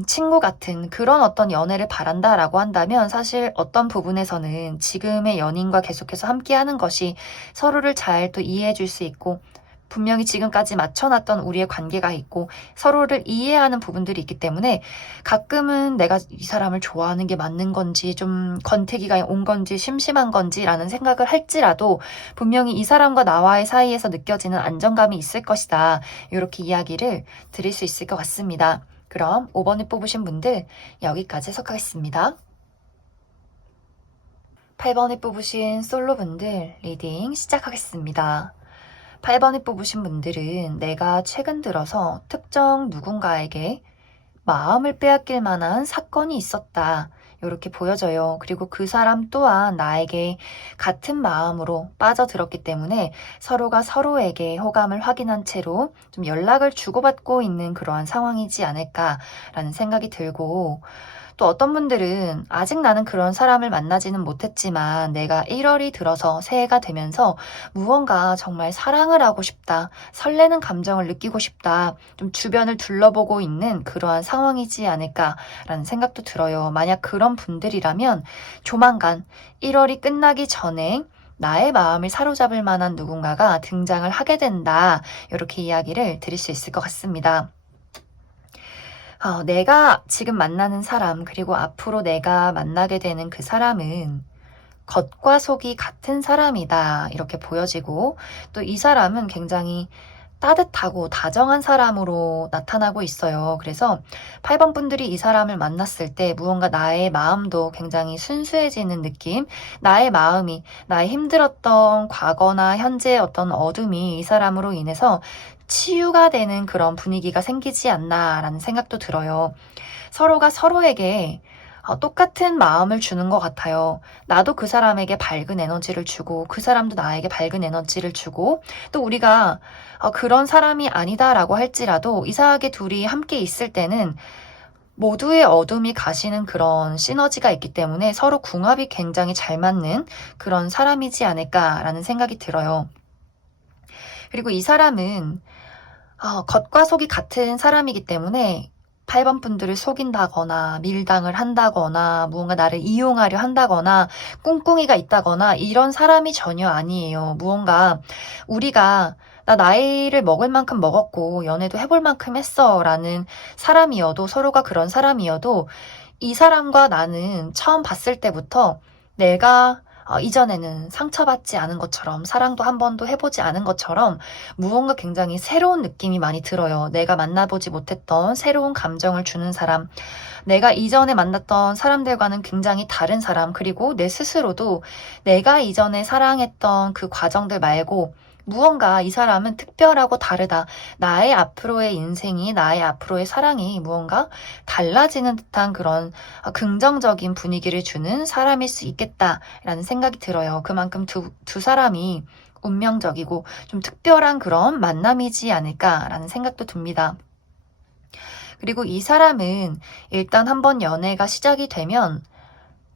친구 같은 그런 어떤 연애를 바란다라고 한다면, 사실 어떤 부분에서는 지금의 연인과 계속해서 함께하는 것이 서로를 잘 또 이해해 줄 수 있고, 분명히 지금까지 맞춰놨던 우리의 관계가 있고 서로를 이해하는 부분들이 있기 때문에, 가끔은 내가 이 사람을 좋아하는 게 맞는 건지, 좀 권태기가 온 건지, 심심한 건지라는 생각을 할지라도 분명히 이 사람과 나와의 사이에서 느껴지는 안정감이 있을 것이다, 이렇게 이야기를 드릴 수 있을 것 같습니다. 그럼 5번을 뽑으신 분들 여기까지 해석하겠습니다. 8번을 뽑으신 솔로분들 리딩 시작하겠습니다. 8번을 뽑으신 분들은 내가 최근 들어서 특정 누군가에게 마음을 빼앗길 만한 사건이 있었다, 이렇게 보여져요. 그리고 그 사람 또한 나에게 같은 마음으로 빠져들었기 때문에 서로가 서로에게 호감을 확인한 채로 좀 연락을 주고받고 있는 그러한 상황이지 않을까라는 생각이 들고, 또 어떤 분들은 아직 나는 그런 사람을 만나지는 못했지만 내가 1월이 들어서 새해가 되면서 무언가 정말 사랑을 하고 싶다, 설레는 감정을 느끼고 싶다, 좀 주변을 둘러보고 있는 그러한 상황이지 않을까라는 생각도 들어요. 만약 그런 분들이라면 조만간 1월이 끝나기 전에 나의 마음을 사로잡을 만한 누군가가 등장을 하게 된다, 이렇게 이야기를 드릴 수 있을 것 같습니다. 내가 지금 만나는 사람, 그리고 앞으로 내가 만나게 되는 그 사람은 겉과 속이 같은 사람이다, 이렇게 보여지고, 또 이 사람은 굉장히 따뜻하고 다정한 사람으로 나타나고 있어요. 그래서 8번 분들이 이 사람을 만났을 때 무언가 나의 마음도 굉장히 순수해지는 느낌, 나의 마음이, 나의 힘들었던 과거나 현재의 어떤 어둠이 이 사람으로 인해서 치유가 되는 그런 분위기가 생기지 않나라는 생각도 들어요. 서로가 서로에게 똑같은 마음을 주는 것 같아요. 나도 그 사람에게 밝은 에너지를 주고 그 사람도 나에게 밝은 에너지를 주고, 또 우리가 그런 사람이 아니다라고 할지라도 이상하게 둘이 함께 있을 때는 모두의 어둠이 가시는 그런 시너지가 있기 때문에 서로 궁합이 굉장히 잘 맞는 그런 사람이지 않을까라는 생각이 들어요. 그리고 이 사람은 겉과 속이 같은 사람이기 때문에 8번 분들을 속인다거나 밀당을 한다거나 무언가 나를 이용하려 한다거나 꿍꿍이가 있다거나 이런 사람이 전혀 아니에요. 무언가 우리가 나 나이를 먹을 만큼 먹었고 연애도 해볼 만큼 했어 라는 사람이어도, 서로가 그런 사람이어도 이 사람과 나는 처음 봤을 때부터 내가 이전에는 상처받지 않은 것처럼 사랑도 한 번도 해보지 않은 것처럼 무언가 굉장히 새로운 느낌이 많이 들어요. 내가 만나보지 못했던 새로운 감정을 주는 사람, 내가 이전에 만났던 사람들과는 굉장히 다른 사람, 그리고 내 스스로도 내가 이전에 사랑했던 그 과정들 말고 무언가 이 사람은 특별하고 다르다. 나의 앞으로의 인생이, 나의 앞으로의 사랑이 무언가 달라지는 듯한 그런 긍정적인 분위기를 주는 사람일 수 있겠다라는 생각이 들어요. 그만큼 두 사람이 운명적이고 좀 특별한 그런 만남이지 않을까라는 생각도 듭니다. 그리고 이 사람은 일단 한번 연애가 시작이 되면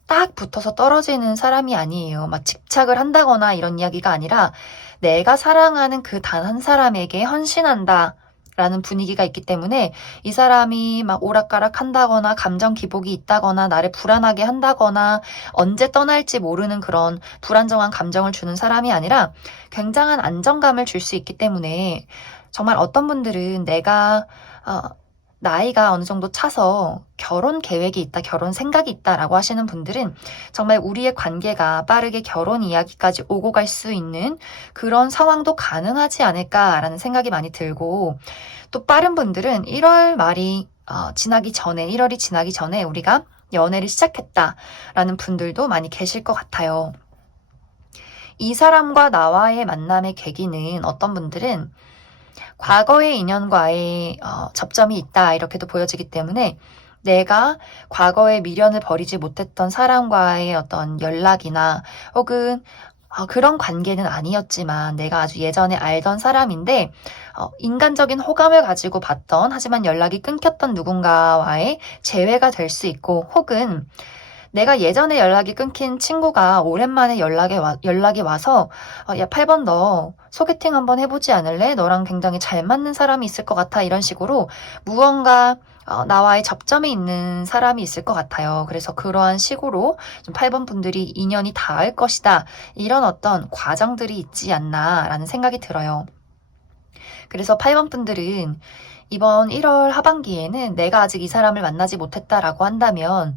딱 붙어서 떨어지는 사람이 아니에요. 막 집착을 한다거나 이런 이야기가 아니라 내가 사랑하는 그 단 한 사람에게 헌신한다 라는 분위기가 있기 때문에 이 사람이 막 오락가락 한다거나 감정 기복이 있다거나 나를 불안하게 한다거나 언제 떠날지 모르는 그런 불안정한 감정을 주는 사람이 아니라 굉장한 안정감을 줄 수 있기 때문에 정말 어떤 분들은 내가 나이가 어느 정도 차서 결혼 계획이 있다, 결혼 생각이 있다라고 하시는 분들은 정말 우리의 관계가 빠르게 결혼 이야기까지 오고 갈 수 있는 그런 상황도 가능하지 않을까라는 생각이 많이 들고, 또 빠른 분들은 1월 말이 지나기 전에, 1월이 지나기 전에 우리가 연애를 시작했다라는 분들도 많이 계실 것 같아요. 이 사람과 나와의 만남의 계기는 어떤 분들은 과거의 인연과의 접점이 있다 이렇게도 보여지기 때문에 내가 과거에 미련을 버리지 못했던 사람과의 어떤 연락이나 혹은 그런 관계는 아니었지만 내가 아주 예전에 알던 사람인데 인간적인 호감을 가지고 봤던, 하지만 연락이 끊겼던 누군가와의 재회가 될 수 있고, 혹은 내가 예전에 연락이 끊긴 친구가 오랜만에 연락이 와서 야 8번 너 소개팅 한번 해보지 않을래? 너랑 굉장히 잘 맞는 사람이 있을 것 같아. 이런 식으로 무언가 나와의 접점이 있는 사람이 있을 것 같아요. 그래서 그러한 식으로 좀 8번 분들이 인연이 닿을 것이다. 이런 어떤 과정들이 있지 않나라는 생각이 들어요. 그래서 8번 분들은 이번 1월 하반기에는 내가 아직 이 사람을 만나지 못했다라고 한다면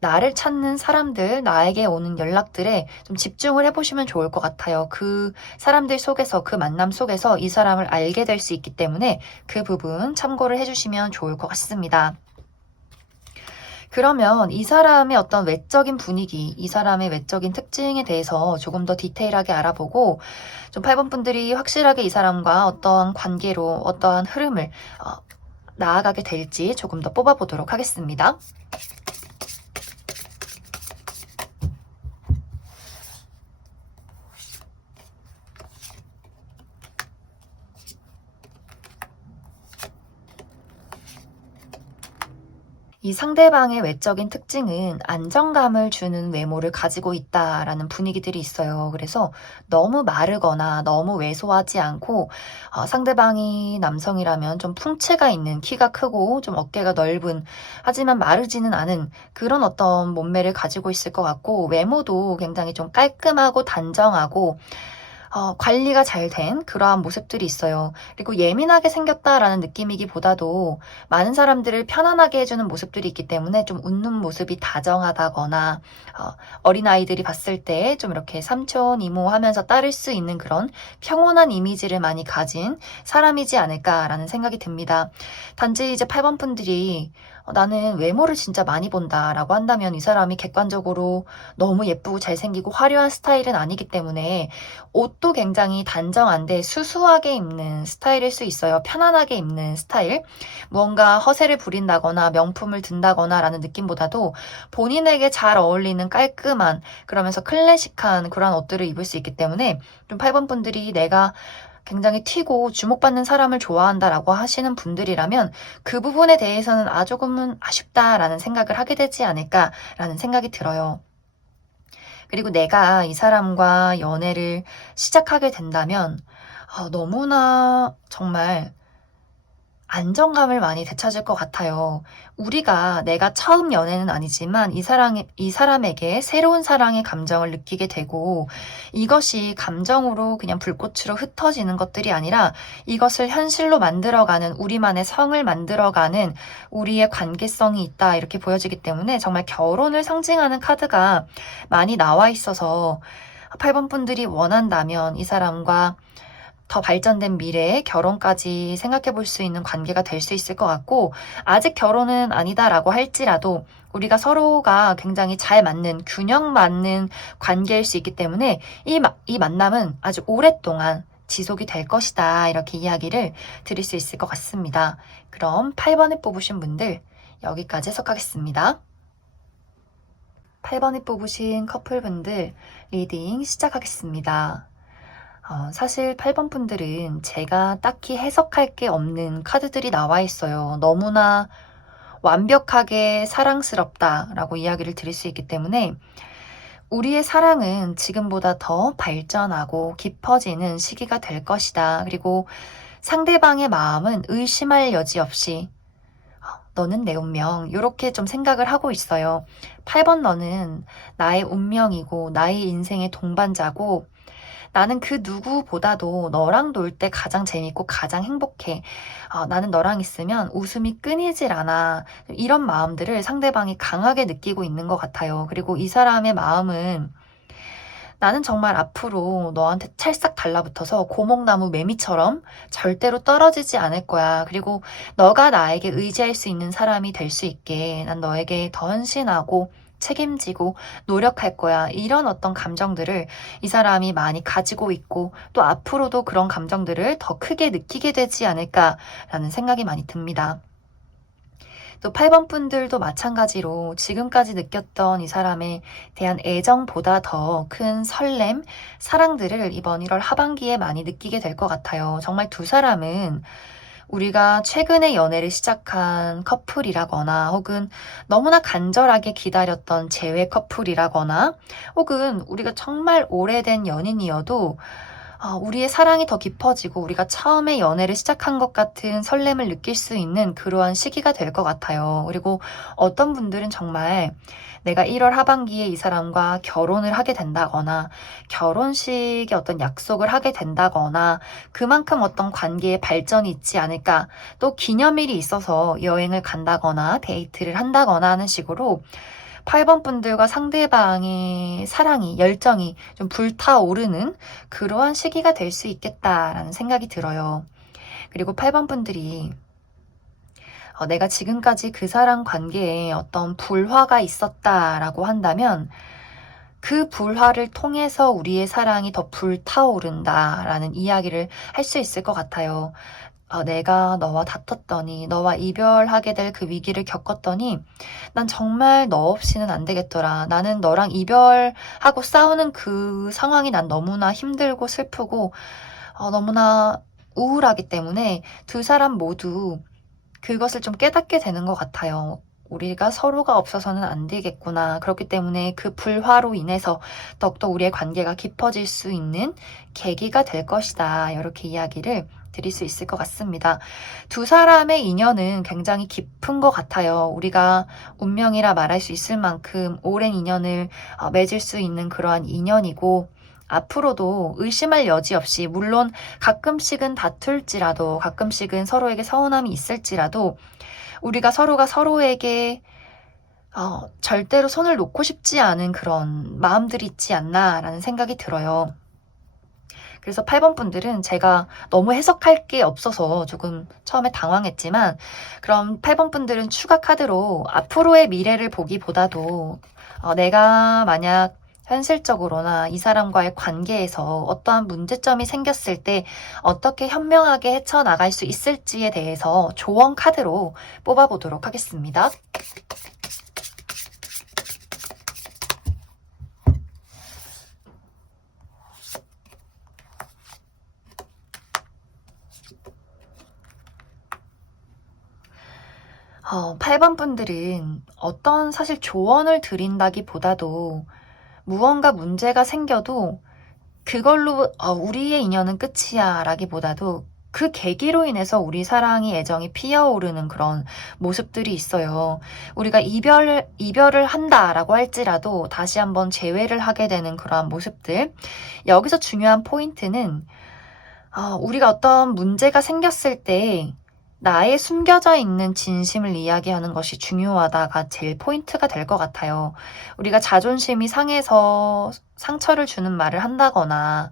나를 찾는 사람들, 나에게 오는 연락들에 좀 집중을 해보시면 좋을 것 같아요. 그 사람들 속에서, 그 만남 속에서 이 사람을 알게 될 수 있기 때문에 그 부분 참고를 해주시면 좋을 것 같습니다. 그러면 이 사람의 어떤 외적인 분위기, 이 사람의 외적인 특징에 대해서 조금 더 디테일하게 알아보고 좀 8번 분들이 확실하게 이 사람과 어떠한 관계로 어떠한 흐름을 나아가게 될지 조금 더 뽑아보도록 하겠습니다. 이 상대방의 외적인 특징은 안정감을 주는 외모를 가지고 있다라는 분위기들이 있어요. 그래서 너무 마르거나 너무 왜소하지 않고 상대방이 남성이라면 좀 풍채가 있는, 키가 크고 좀 어깨가 넓은, 하지만 마르지는 않은 그런 어떤 몸매를 가지고 있을 것 같고, 외모도 굉장히 좀 깔끔하고 단정하고 관리가 잘 된 그러한 모습들이 있어요. 그리고 예민하게 생겼다라는 느낌이기보다도 많은 사람들을 편안하게 해주는 모습들이 있기 때문에 좀 웃는 모습이 다정하다거나 어린아이들이 봤을 때 좀 이렇게 삼촌, 이모 하면서 따를 수 있는 그런 평온한 이미지를 많이 가진 사람이지 않을까라는 생각이 듭니다. 단지 이제 8번 분들이 나는 외모를 진짜 많이 본다라고 한다면 이 사람이 객관적으로 너무 예쁘고 잘생기고 화려한 스타일은 아니기 때문에 옷도 굉장히 단정한데 수수하게 입는 스타일일 수 있어요. 편안하게 입는 스타일. 무언가 허세를 부린다거나 명품을 든다거나 라는 느낌보다도 본인에게 잘 어울리는 깔끔한, 그러면서 클래식한 그런 옷들을 입을 수 있기 때문에 좀 8번 분들이 내가 굉장히 튀고 주목받는 사람을 좋아한다라고 하시는 분들이라면 그 부분에 대해서는 조금은 아쉽다라는 생각을 하게 되지 않을까라는 생각이 들어요. 그리고 내가 이 사람과 연애를 시작하게 된다면 너무나 정말 안정감을 많이 되찾을 것 같아요. 내가 처음 연애는 아니지만 이 사람에게 새로운 사랑의 감정을 느끼게 되고, 이것이 감정으로 그냥 불꽃으로 흩어지는 것들이 아니라 이것을 현실로 만들어가는, 우리만의 성을 만들어가는 우리의 관계성이 있다, 이렇게 보여지기 때문에 정말 결혼을 상징하는 카드가 많이 나와 있어서 8번 분들이 원한다면 이 사람과 더 발전된 미래의 결혼까지 생각해 볼 수 있는 관계가 될 수 있을 것 같고, 아직 결혼은 아니다라고 할지라도 우리가 서로가 굉장히 잘 맞는, 균형 맞는 관계일 수 있기 때문에 이 만남은 아주 오랫동안 지속이 될 것이다, 이렇게 이야기를 드릴 수 있을 것 같습니다. 그럼 8번을 뽑으신 분들 여기까지 해석하겠습니다. 8번을 뽑으신 커플분들 리딩 시작하겠습니다. 사실 8번 분들은 제가 딱히 해석할 게 없는 카드들이 나와 있어요. 너무나 완벽하게 사랑스럽다라고 이야기를 드릴 수 있기 때문에 우리의 사랑은 지금보다 더 발전하고 깊어지는 시기가 될 것이다. 그리고 상대방의 마음은 의심할 여지 없이 너는 내 운명, 이렇게 좀 생각을 하고 있어요. 8번 너는 나의 운명이고 나의 인생의 동반자고 나는 그 누구보다도 너랑 놀 때 가장 재밌고 가장 행복해. 나는 너랑 있으면 웃음이 끊이질 않아. 이런 마음들을 상대방이 강하게 느끼고 있는 것 같아요. 그리고 이 사람의 마음은 나는 정말 앞으로 너한테 찰싹 달라붙어서 고목나무 매미처럼 절대로 떨어지지 않을 거야. 그리고 너가 나에게 의지할 수 있는 사람이 될 수 있게 난 너에게 더 헌신하고 책임지고 노력할 거야. 이런 어떤 감정들을 이 사람이 많이 가지고 있고 또 앞으로도 그런 감정들을 더 크게 느끼게 되지 않을까라는 생각이 많이 듭니다. 또 8번 분들도 마찬가지로 지금까지 느꼈던 이 사람에 대한 애정보다 더 큰 설렘, 사랑들을 이번 1월 하반기에 많이 느끼게 될 것 같아요. 정말 두 사람은 우리가 최근에 연애를 시작한 커플이라거나 혹은 너무나 간절하게 기다렸던 재회 커플이라거나 혹은 우리가 정말 오래된 연인이어도 우리의 사랑이 더 깊어지고 우리가 처음에 연애를 시작한 것 같은 설렘을 느낄 수 있는 그러한 시기가 될 것 같아요. 그리고 어떤 분들은 정말 내가 1월 하반기에 이 사람과 결혼을 하게 된다거나 결혼식의 어떤 약속을 하게 된다거나 그만큼 어떤 관계의 발전이 있지 않을까, 또 기념일이 있어서 여행을 간다거나 데이트를 한다거나 하는 식으로 8번 분들과 상대방의 사랑이, 열정이 좀 불타오르는 그러한 시기가 될 수 있겠다라는 생각이 들어요. 그리고 8번 분들이 내가 지금까지 그 사람 관계에 어떤 불화가 있었다라고 한다면 그 불화를 통해서 우리의 사랑이 더 불타오른다라는 이야기를 할 수 있을 것 같아요. 내가 너와 다퉜더니, 너와 이별하게 될 그 위기를 겪었더니 난 정말 너 없이는 안 되겠더라. 나는 너랑 이별하고 싸우는 그 상황이 난 너무나 힘들고 슬프고 너무나 우울하기 때문에 두 사람 모두 그것을 좀 깨닫게 되는 것 같아요. 우리가 서로가 없어서는 안 되겠구나. 그렇기 때문에 그 불화로 인해서 더욱더 우리의 관계가 깊어질 수 있는 계기가 될 것이다. 이렇게 이야기를 드릴 수 있을 것 같습니다. 두 사람의 인연은 굉장히 깊은 것 같아요. 우리가 운명이라 말할 수 있을 만큼 오랜 인연을 맺을 수 있는 그러한 인연이고, 앞으로도 의심할 여지 없이, 물론 가끔씩은 다툴지라도, 가끔씩은 서로에게 서운함이 있을지라도 우리가 서로가 서로에게 절대로 손을 놓고 싶지 않은 그런 마음들이 있지 않나라는 생각이 들어요. 그래서 8번 분들은 제가 너무 해석할 게 없어서 조금 처음에 당황했지만, 그럼 8번 분들은 추가 카드로 앞으로의 미래를 보기보다도 내가 만약 현실적으로나 이 사람과의 관계에서 어떠한 문제점이 생겼을 때 어떻게 현명하게 헤쳐나갈 수 있을지에 대해서 조언 카드로 뽑아보도록 하겠습니다. 8번 분들은 어떤 사실 조언을 드린다기보다도 무언가 문제가 생겨도 그걸로 우리의 인연은 끝이야 라기보다도 그 계기로 인해서 우리 사랑이 애정이 피어오르는 그런 모습들이 있어요. 우리가 이별을 한다라고 할지라도 다시 한번 재회를 하게 되는 그러한 모습들. 여기서 중요한 포인트는 우리가 어떤 문제가 생겼을 때 나의 숨겨져 있는 진심을 이야기하는 것이 중요하다가 제일 포인트가 될 것 같아요. 우리가 자존심이 상해서 상처를 주는 말을 한다거나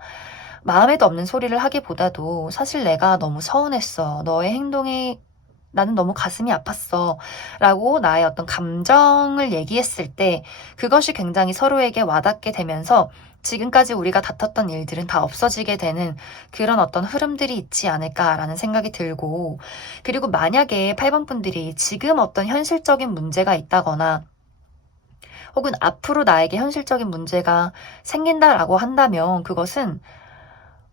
마음에도 없는 소리를 하기보다도 사실 내가 너무 서운했어. 너의 행동이 나는 너무 가슴이 아팠어. 라고 나의 어떤 감정을 얘기했을 때 그것이 굉장히 서로에게 와닿게 되면서 지금까지 우리가 다퉜던 일들은 다 없어지게 되는 그런 어떤 흐름들이 있지 않을까라는 생각이 들고, 그리고 만약에 8번 분들이 지금 어떤 현실적인 문제가 있다거나 혹은 앞으로 나에게 현실적인 문제가 생긴다라고 한다면 그것은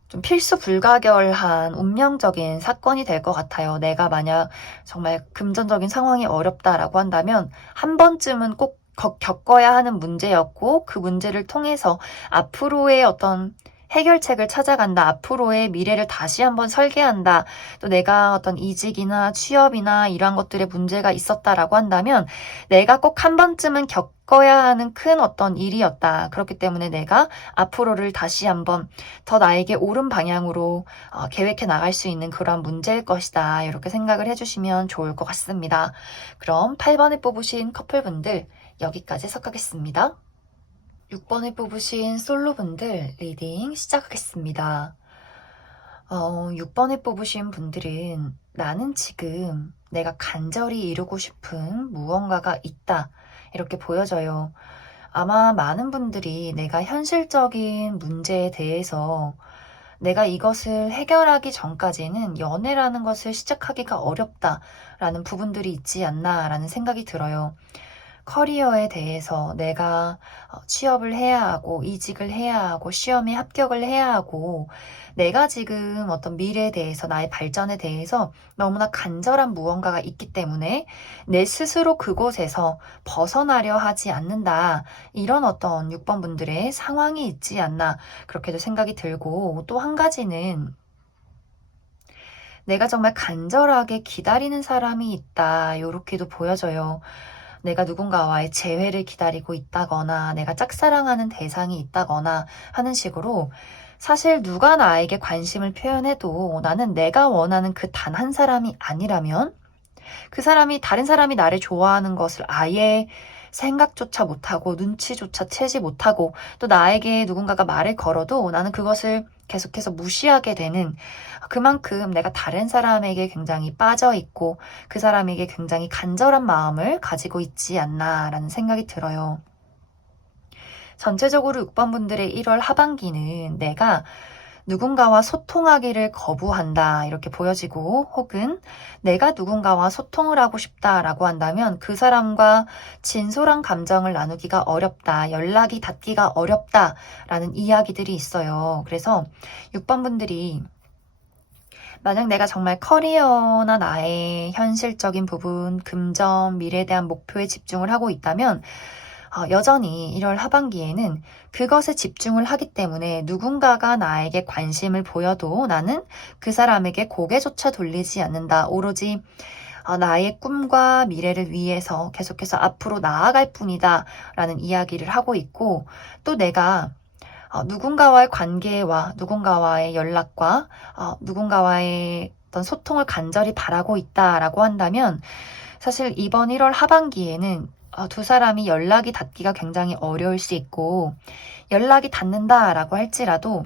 좀 필수 불가결한 운명적인 사건이 될 것 같아요. 내가 만약 정말 금전적인 상황이 어렵다라고 한다면 한 번쯤은 꼭 겪어야 하는 문제였고, 그 문제를 통해서 앞으로의 어떤 해결책을 찾아간다. 앞으로의 미래를 다시 한번 설계한다. 또 내가 어떤 이직이나 취업이나 이러한 것들의 문제가 있었다라고 한다면 내가 꼭 한 번쯤은 겪어야 하는 큰 어떤 일이었다. 그렇기 때문에 내가 앞으로를 다시 한번 더 나에게 옳은 방향으로 계획해 나갈 수 있는 그런 문제일 것이다. 이렇게 생각을 해주시면 좋을 것 같습니다. 그럼 8번에 뽑으신 커플분들 여기까지 해석하겠습니다. 6번에 뽑으신 솔로분들 리딩 시작하겠습니다. 6번에 뽑으신 분들은 나는 지금 내가 간절히 이루고 싶은 무언가가 있다. 이렇게 보여져요. 아마 많은 분들이 내가 현실적인 문제에 대해서 내가 이것을 해결하기 전까지는 연애라는 것을 시작하기가 어렵다라는 부분들이 있지 않나라는 생각이 들어요. 커리어에 대해서 내가 취업을 해야 하고 이직을 해야 하고 시험에 합격을 해야 하고 내가 지금 어떤 미래에 대해서 나의 발전에 대해서 너무나 간절한 무언가가 있기 때문에 내 스스로 그곳에서 벗어나려 하지 않는다. 이런 어떤 6번 분들의 상황이 있지 않나 그렇게도 생각이 들고, 또 한 가지는 내가 정말 간절하게 기다리는 사람이 있다. 이렇게도 보여져요. 내가 누군가와의 재회를 기다리고 있다거나 내가 짝사랑하는 대상이 있다거나 하는 식으로 사실 누가 나에게 관심을 표현해도 나는 내가 원하는 그 단 한 사람이 아니라면 그 사람이 다른 사람이 나를 좋아하는 것을 아예 생각조차 못하고 눈치조차 채지 못하고 또 나에게 누군가가 말을 걸어도 나는 그것을 계속해서 무시하게 되는, 그만큼 내가 다른 사람에게 굉장히 빠져 있고 그 사람에게 굉장히 간절한 마음을 가지고 있지 않나라는 생각이 들어요. 전체적으로 6번 분들의 1월 하반기는 내가 누군가와 소통하기를 거부한다 이렇게 보여지고, 혹은 내가 누군가와 소통을 하고 싶다라고 한다면 그 사람과 진솔한 감정을 나누기가 어렵다, 연락이 닿기가 어렵다라는 이야기들이 있어요. 그래서 6번 분들이 만약 내가 정말 커리어나 나의 현실적인 부분, 금전, 미래에 대한 목표에 집중을 하고 있다면 여전히 1월 하반기에는 그것에 집중을 하기 때문에 누군가가 나에게 관심을 보여도 나는 그 사람에게 고개조차 돌리지 않는다. 오로지 나의 꿈과 미래를 위해서 계속해서 앞으로 나아갈 뿐이다 라는 이야기를 하고 있고, 또 내가 누군가와의 관계와 누군가와의 연락과 누군가와의 어떤 소통을 간절히 바라고 있다라고 한다면 사실 이번 1월 하반기에는 두 사람이 연락이 닿기가 굉장히 어려울 수 있고, 연락이 닿는다라고 할지라도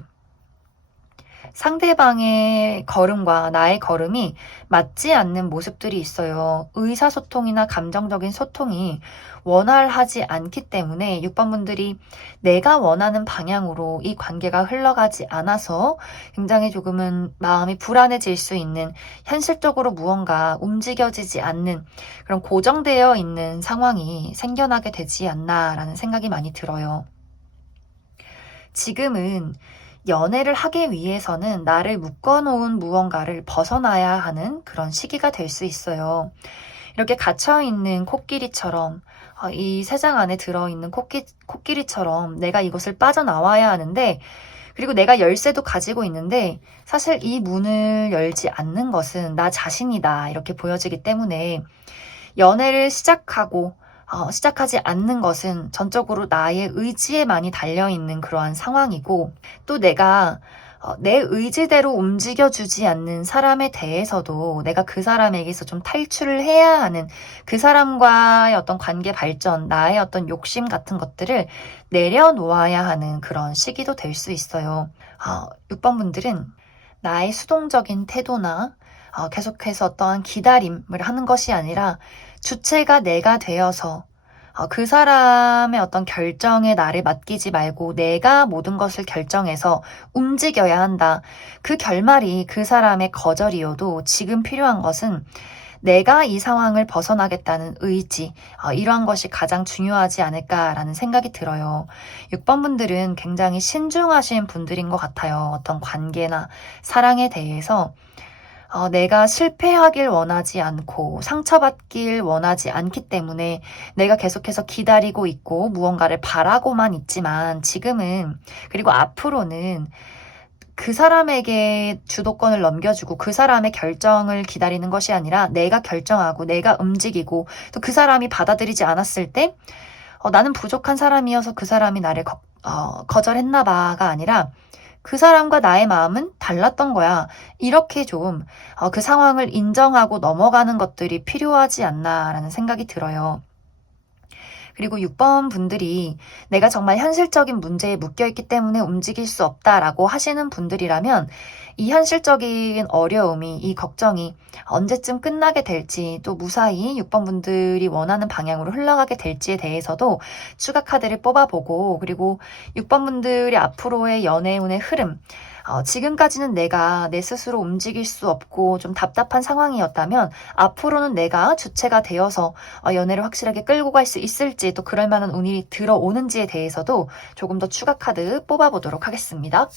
상대방의 걸음과 나의 걸음이 맞지 않는 모습들이 있어요. 의사소통이나 감정적인 소통이 원활하지 않기 때문에 6번 분들이 내가 원하는 방향으로 이 관계가 흘러가지 않아서 굉장히 조금은 마음이 불안해질 수 있는, 현실적으로 무언가 움직여지지 않는 그런 고정되어 있는 상황이 생겨나게 되지 않나라는 생각이 많이 들어요. 지금은 연애를 하기 위해서는 나를 묶어놓은 무언가를 벗어나야 하는 그런 시기가 될 수 있어요. 이렇게 갇혀있는 코끼리처럼, 이 새장 안에 들어있는 코끼리처럼 내가 이것을 빠져나와야 하는데, 그리고 내가 열쇠도 가지고 있는데 사실 이 문을 열지 않는 것은 나 자신이다 이렇게 보여지기 때문에 연애를 시작하지 않는 것은 전적으로 나의 의지에 많이 달려있는 그러한 상황이고 또 내가 내 의지대로 움직여주지 않는 사람에 대해서도 내가 그 사람에게서 좀 탈출을 해야 하는 그 사람과의 어떤 관계 발전, 나의 어떤 욕심 같은 것들을 내려놓아야 하는 그런 시기도 될 수 있어요. 6번 분들은 나의 수동적인 태도나 계속해서 어떠한 기다림을 하는 것이 아니라 주체가 내가 되어서 그 사람의 어떤 결정에 나를 맡기지 말고 내가 모든 것을 결정해서 움직여야 한다. 그 결말이 그 사람의 거절이어도 지금 필요한 것은 내가 이 상황을 벗어나겠다는 의지, 이러한 것이 가장 중요하지 않을까라는 생각이 들어요. 6번 분들은 굉장히 신중하신 분들인 것 같아요. 어떤 관계나 사랑에 대해서 내가 실패하길 원하지 않고 상처받길 원하지 않기 때문에 내가 계속해서 기다리고 있고 무언가를 바라고만 있지만 지금은 그리고 앞으로는 그 사람에게 주도권을 넘겨주고 그 사람의 결정을 기다리는 것이 아니라 내가 결정하고 내가 움직이고 또 그 사람이 받아들이지 않았을 때 나는 부족한 사람이어서 그 사람이 나를 거절했나 봐가 아니라 그 사람과 나의 마음은 달랐던 거야. 이렇게 좀 그 상황을 인정하고 넘어가는 것들이 필요하지 않나라는 생각이 들어요. 그리고 6번 분들이 내가 정말 현실적인 문제에 묶여있기 때문에 움직일 수 없다라고 하시는 분들이라면 이 현실적인 어려움이, 이 걱정이 언제쯤 끝나게 될지 또 무사히 6번 분들이 원하는 방향으로 흘러가게 될지에 대해서도 추가 카드를 뽑아보고 그리고 6번 분들의 앞으로의 연애운의 흐름 지금까지는 내가 내 스스로 움직일 수 없고 좀 답답한 상황이었다면 앞으로는 내가 주체가 되어서 연애를 확실하게 끌고 갈 수 있을지 또 그럴 만한 운이 들어오는지에 대해서도 조금 더 추가 카드 뽑아보도록 하겠습니다.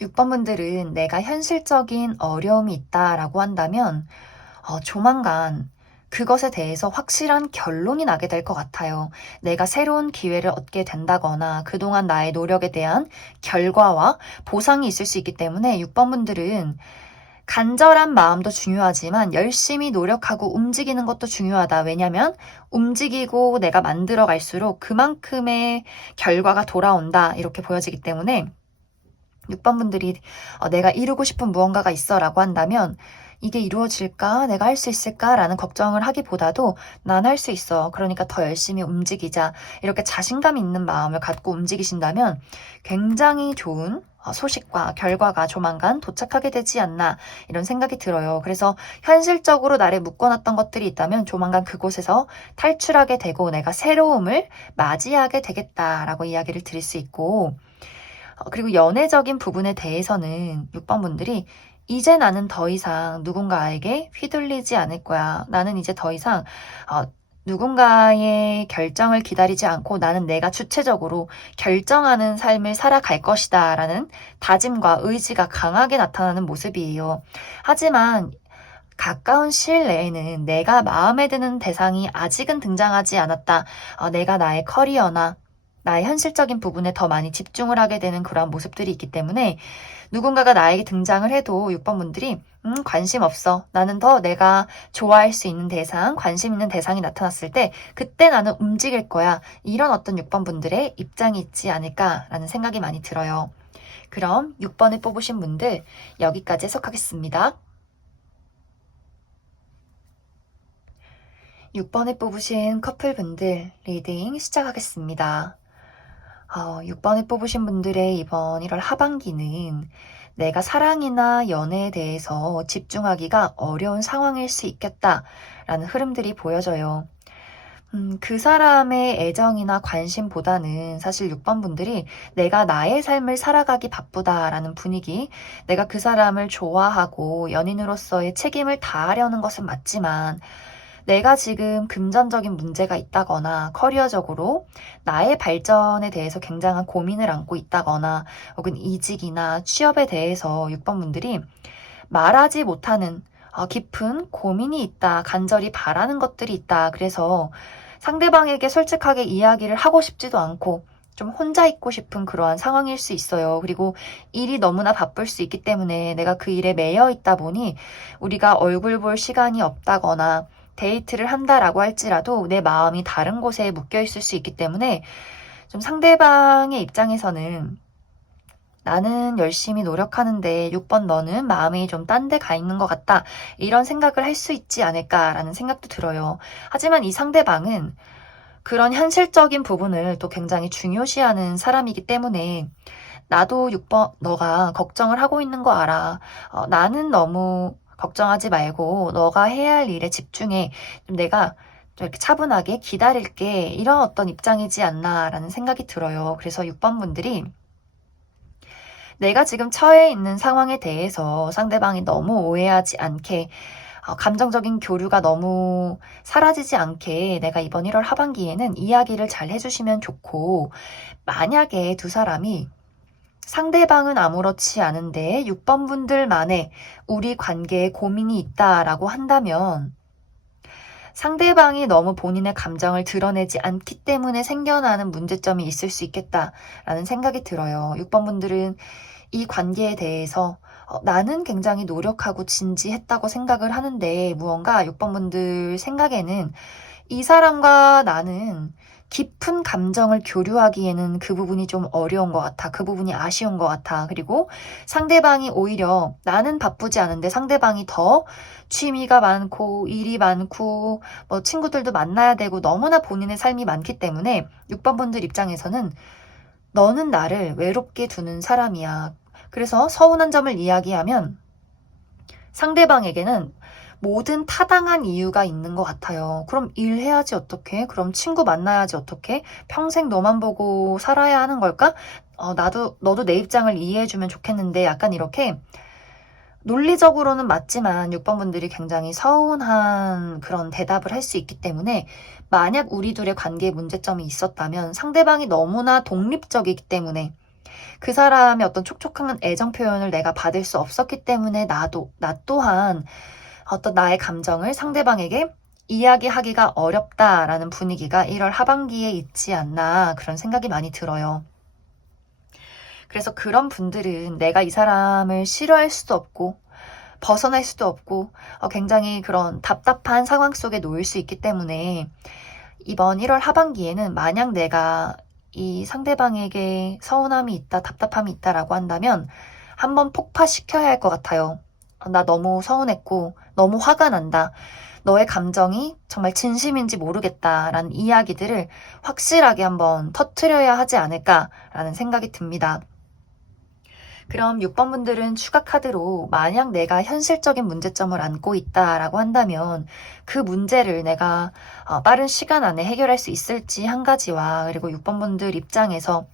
6번 분들은 내가 현실적인 어려움이 있다라고 한다면 조만간 그것에 대해서 확실한 결론이 나게 될 것 같아요. 내가 새로운 기회를 얻게 된다거나 그동안 나의 노력에 대한 결과와 보상이 있을 수 있기 때문에 6번 분들은 간절한 마음도 중요하지만 열심히 노력하고 움직이는 것도 중요하다. 왜냐면 움직이고 내가 만들어 갈수록 그만큼의 결과가 돌아온다. 이렇게 보여지기 때문에 6번 분들이 내가 이루고 싶은 무언가가 있어 라고 한다면 이게 이루어질까? 내가 할 수 있을까? 라는 걱정을 하기보다도 난 할 수 있어. 그러니까 더 열심히 움직이자. 이렇게 자신감 있는 마음을 갖고 움직이신다면 굉장히 좋은 소식과 결과가 조만간 도착하게 되지 않나 이런 생각이 들어요. 그래서 현실적으로 나를 묶어놨던 것들이 있다면 조만간 그곳에서 탈출하게 되고 내가 새로움을 맞이하게 되겠다라고 이야기를 드릴 수 있고 그리고 연애적인 부분에 대해서는 6번 분들이 이제 나는 더 이상 누군가에게 휘둘리지 않을 거야. 나는 이제 더 이상 누군가의 결정을 기다리지 않고 나는 내가 주체적으로 결정하는 삶을 살아갈 것이다 라는 다짐과 의지가 강하게 나타나는 모습이에요. 하지만 가까운 시일 내에는 내가 마음에 드는 대상이 아직은 등장하지 않았다. 내가 나의 커리어나 나의 현실적인 부분에 더 많이 집중을 하게 되는 그러한 모습들이 있기 때문에 누군가가 나에게 등장을 해도 6번 분들이 관심 없어. 나는 더 내가 좋아할 수 있는 대상, 관심 있는 대상이 나타났을 때 그때 나는 움직일 거야. 이런 어떤 6번 분들의 입장이 있지 않을까라는 생각이 많이 들어요. 그럼 6번을 뽑으신 분들 여기까지 해석하겠습니다. 6번을 뽑으신 커플분들 리딩 시작하겠습니다. 6번을 뽑으신 분들의 이번 1월 하반기는 내가 사랑이나 연애에 대해서 집중하기가 어려운 상황일 수 있겠다라는 흐름들이 보여져요. 그 사람의 애정이나 관심보다는 사실 6번 분들이 내가 나의 삶을 살아가기 바쁘다라는 분위기, 내가 그 사람을 좋아하고 연인으로서의 책임을 다하려는 것은 맞지만 내가 지금 금전적인 문제가 있다거나 커리어적으로 나의 발전에 대해서 굉장한 고민을 안고 있다거나 혹은 이직이나 취업에 대해서 6번 분들이 말하지 못하는 깊은 고민이 있다, 간절히 바라는 것들이 있다. 그래서 상대방에게 솔직하게 이야기를 하고 싶지도 않고 좀 혼자 있고 싶은 그러한 상황일 수 있어요. 그리고 일이 너무나 바쁠 수 있기 때문에 내가 그 일에 매여 있다 보니 우리가 얼굴 볼 시간이 없다거나 데이트를 한다라고 할지라도 내 마음이 다른 곳에 묶여 있을 수 있기 때문에 좀 상대방의 입장에서는 나는 열심히 노력하는데 6번 너는 마음이 좀 딴 데 가 있는 것 같다. 이런 생각을 할 수 있지 않을까라는 생각도 들어요. 하지만 이 상대방은 그런 현실적인 부분을 또 굉장히 중요시하는 사람이기 때문에 나도 6번 너가 걱정을 하고 있는 거 알아. 나는 너무 걱정하지 말고 너가 해야 할 일에 집중해. 좀 내가 좀 이렇게 차분하게 기다릴게. 이런 어떤 입장이지 않나라는 생각이 들어요. 그래서 6번 분들이 내가 지금 처해 있는 상황에 대해서 상대방이 너무 오해하지 않게 감정적인 교류가 너무 사라지지 않게 내가 이번 1월 하반기에는 이야기를 잘 해주시면 좋고, 만약에 두 사람이 상대방은 아무렇지 않은데 6번 분들만의 우리 관계에 고민이 있다라고 한다면 상대방이 너무 본인의 감정을 드러내지 않기 때문에 생겨나는 문제점이 있을 수 있겠다라는 생각이 들어요. 6번 분들은 이 관계에 대해서 나는 굉장히 노력하고 진지했다고 생각을 하는데 무언가 6번 분들 생각에는 이 사람과 나는 깊은 감정을 교류하기에는 그 부분이 좀 어려운 것 같아. 그 부분이 아쉬운 것 같아. 그리고 상대방이 오히려 나는 바쁘지 않은데 상대방이 더 취미가 많고 일이 많고 뭐 친구들도 만나야 되고 너무나 본인의 삶이 많기 때문에 6번 분들 입장에서는 너는 나를 외롭게 두는 사람이야. 그래서 서운한 점을 이야기하면 상대방에게는 모든 타당한 이유가 있는 것 같아요. 그럼 일해야지 어떡해? 그럼 친구 만나야지 어떡해? 평생 너만 보고 살아야 하는 걸까? 너도 내 입장을 이해해주면 좋겠는데 약간 이렇게 논리적으로는 맞지만 6번 분들이 굉장히 서운한 그런 대답을 할 수 있기 때문에 만약 우리 둘의 관계에 문제점이 있었다면 상대방이 너무나 독립적이기 때문에 그 사람의 어떤 촉촉한 애정 표현을 내가 받을 수 없었기 때문에 나 또한 어떤 나의 감정을 상대방에게 이야기하기가 어렵다라는 분위기가 1월 하반기에 있지 않나 그런 생각이 많이 들어요. 그래서 그런 분들은 내가 이 사람을 싫어할 수도 없고 벗어날 수도 없고 굉장히 그런 답답한 상황 속에 놓일 수 있기 때문에 이번 1월 하반기에는 만약 내가 이 상대방에게 서운함이 있다, 답답함이 있다라고 한다면 한번 폭파시켜야 할 것 같아요. 나 너무 서운했고 너무 화가 난다. 너의 감정이 정말 진심인지 모르겠다라는 이야기들을 확실하게 한번 터트려야 하지 않을까라는 생각이 듭니다. 그럼 6번 분들은 추가 카드로 만약 내가 현실적인 문제점을 안고 있다라고 한다면 그 문제를 내가 빠른 시간 안에 해결할 수 있을지 한 가지와 그리고 6번 분들 입장에서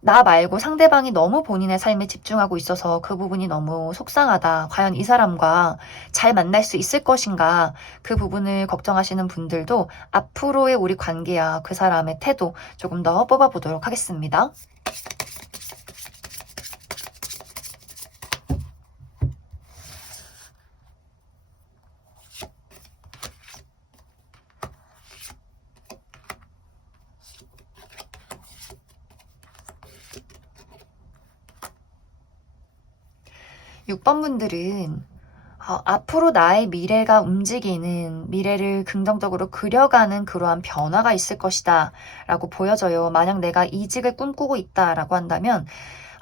나 말고 상대방이 너무 본인의 삶에 집중하고 있어서 그 부분이 너무 속상하다. 과연 이 사람과 잘 만날 수 있을 것인가? 그 부분을 걱정하시는 분들도 앞으로의 우리 관계야 그 사람의 태도 조금 더 뽑아보도록 하겠습니다. 6번 분들은 앞으로 나의 미래가 움직이는 미래를 긍정적으로 그려가는 그러한 변화가 있을 것이다 라고 보여져요. 만약 내가 이직을 꿈꾸고 있다라고 한다면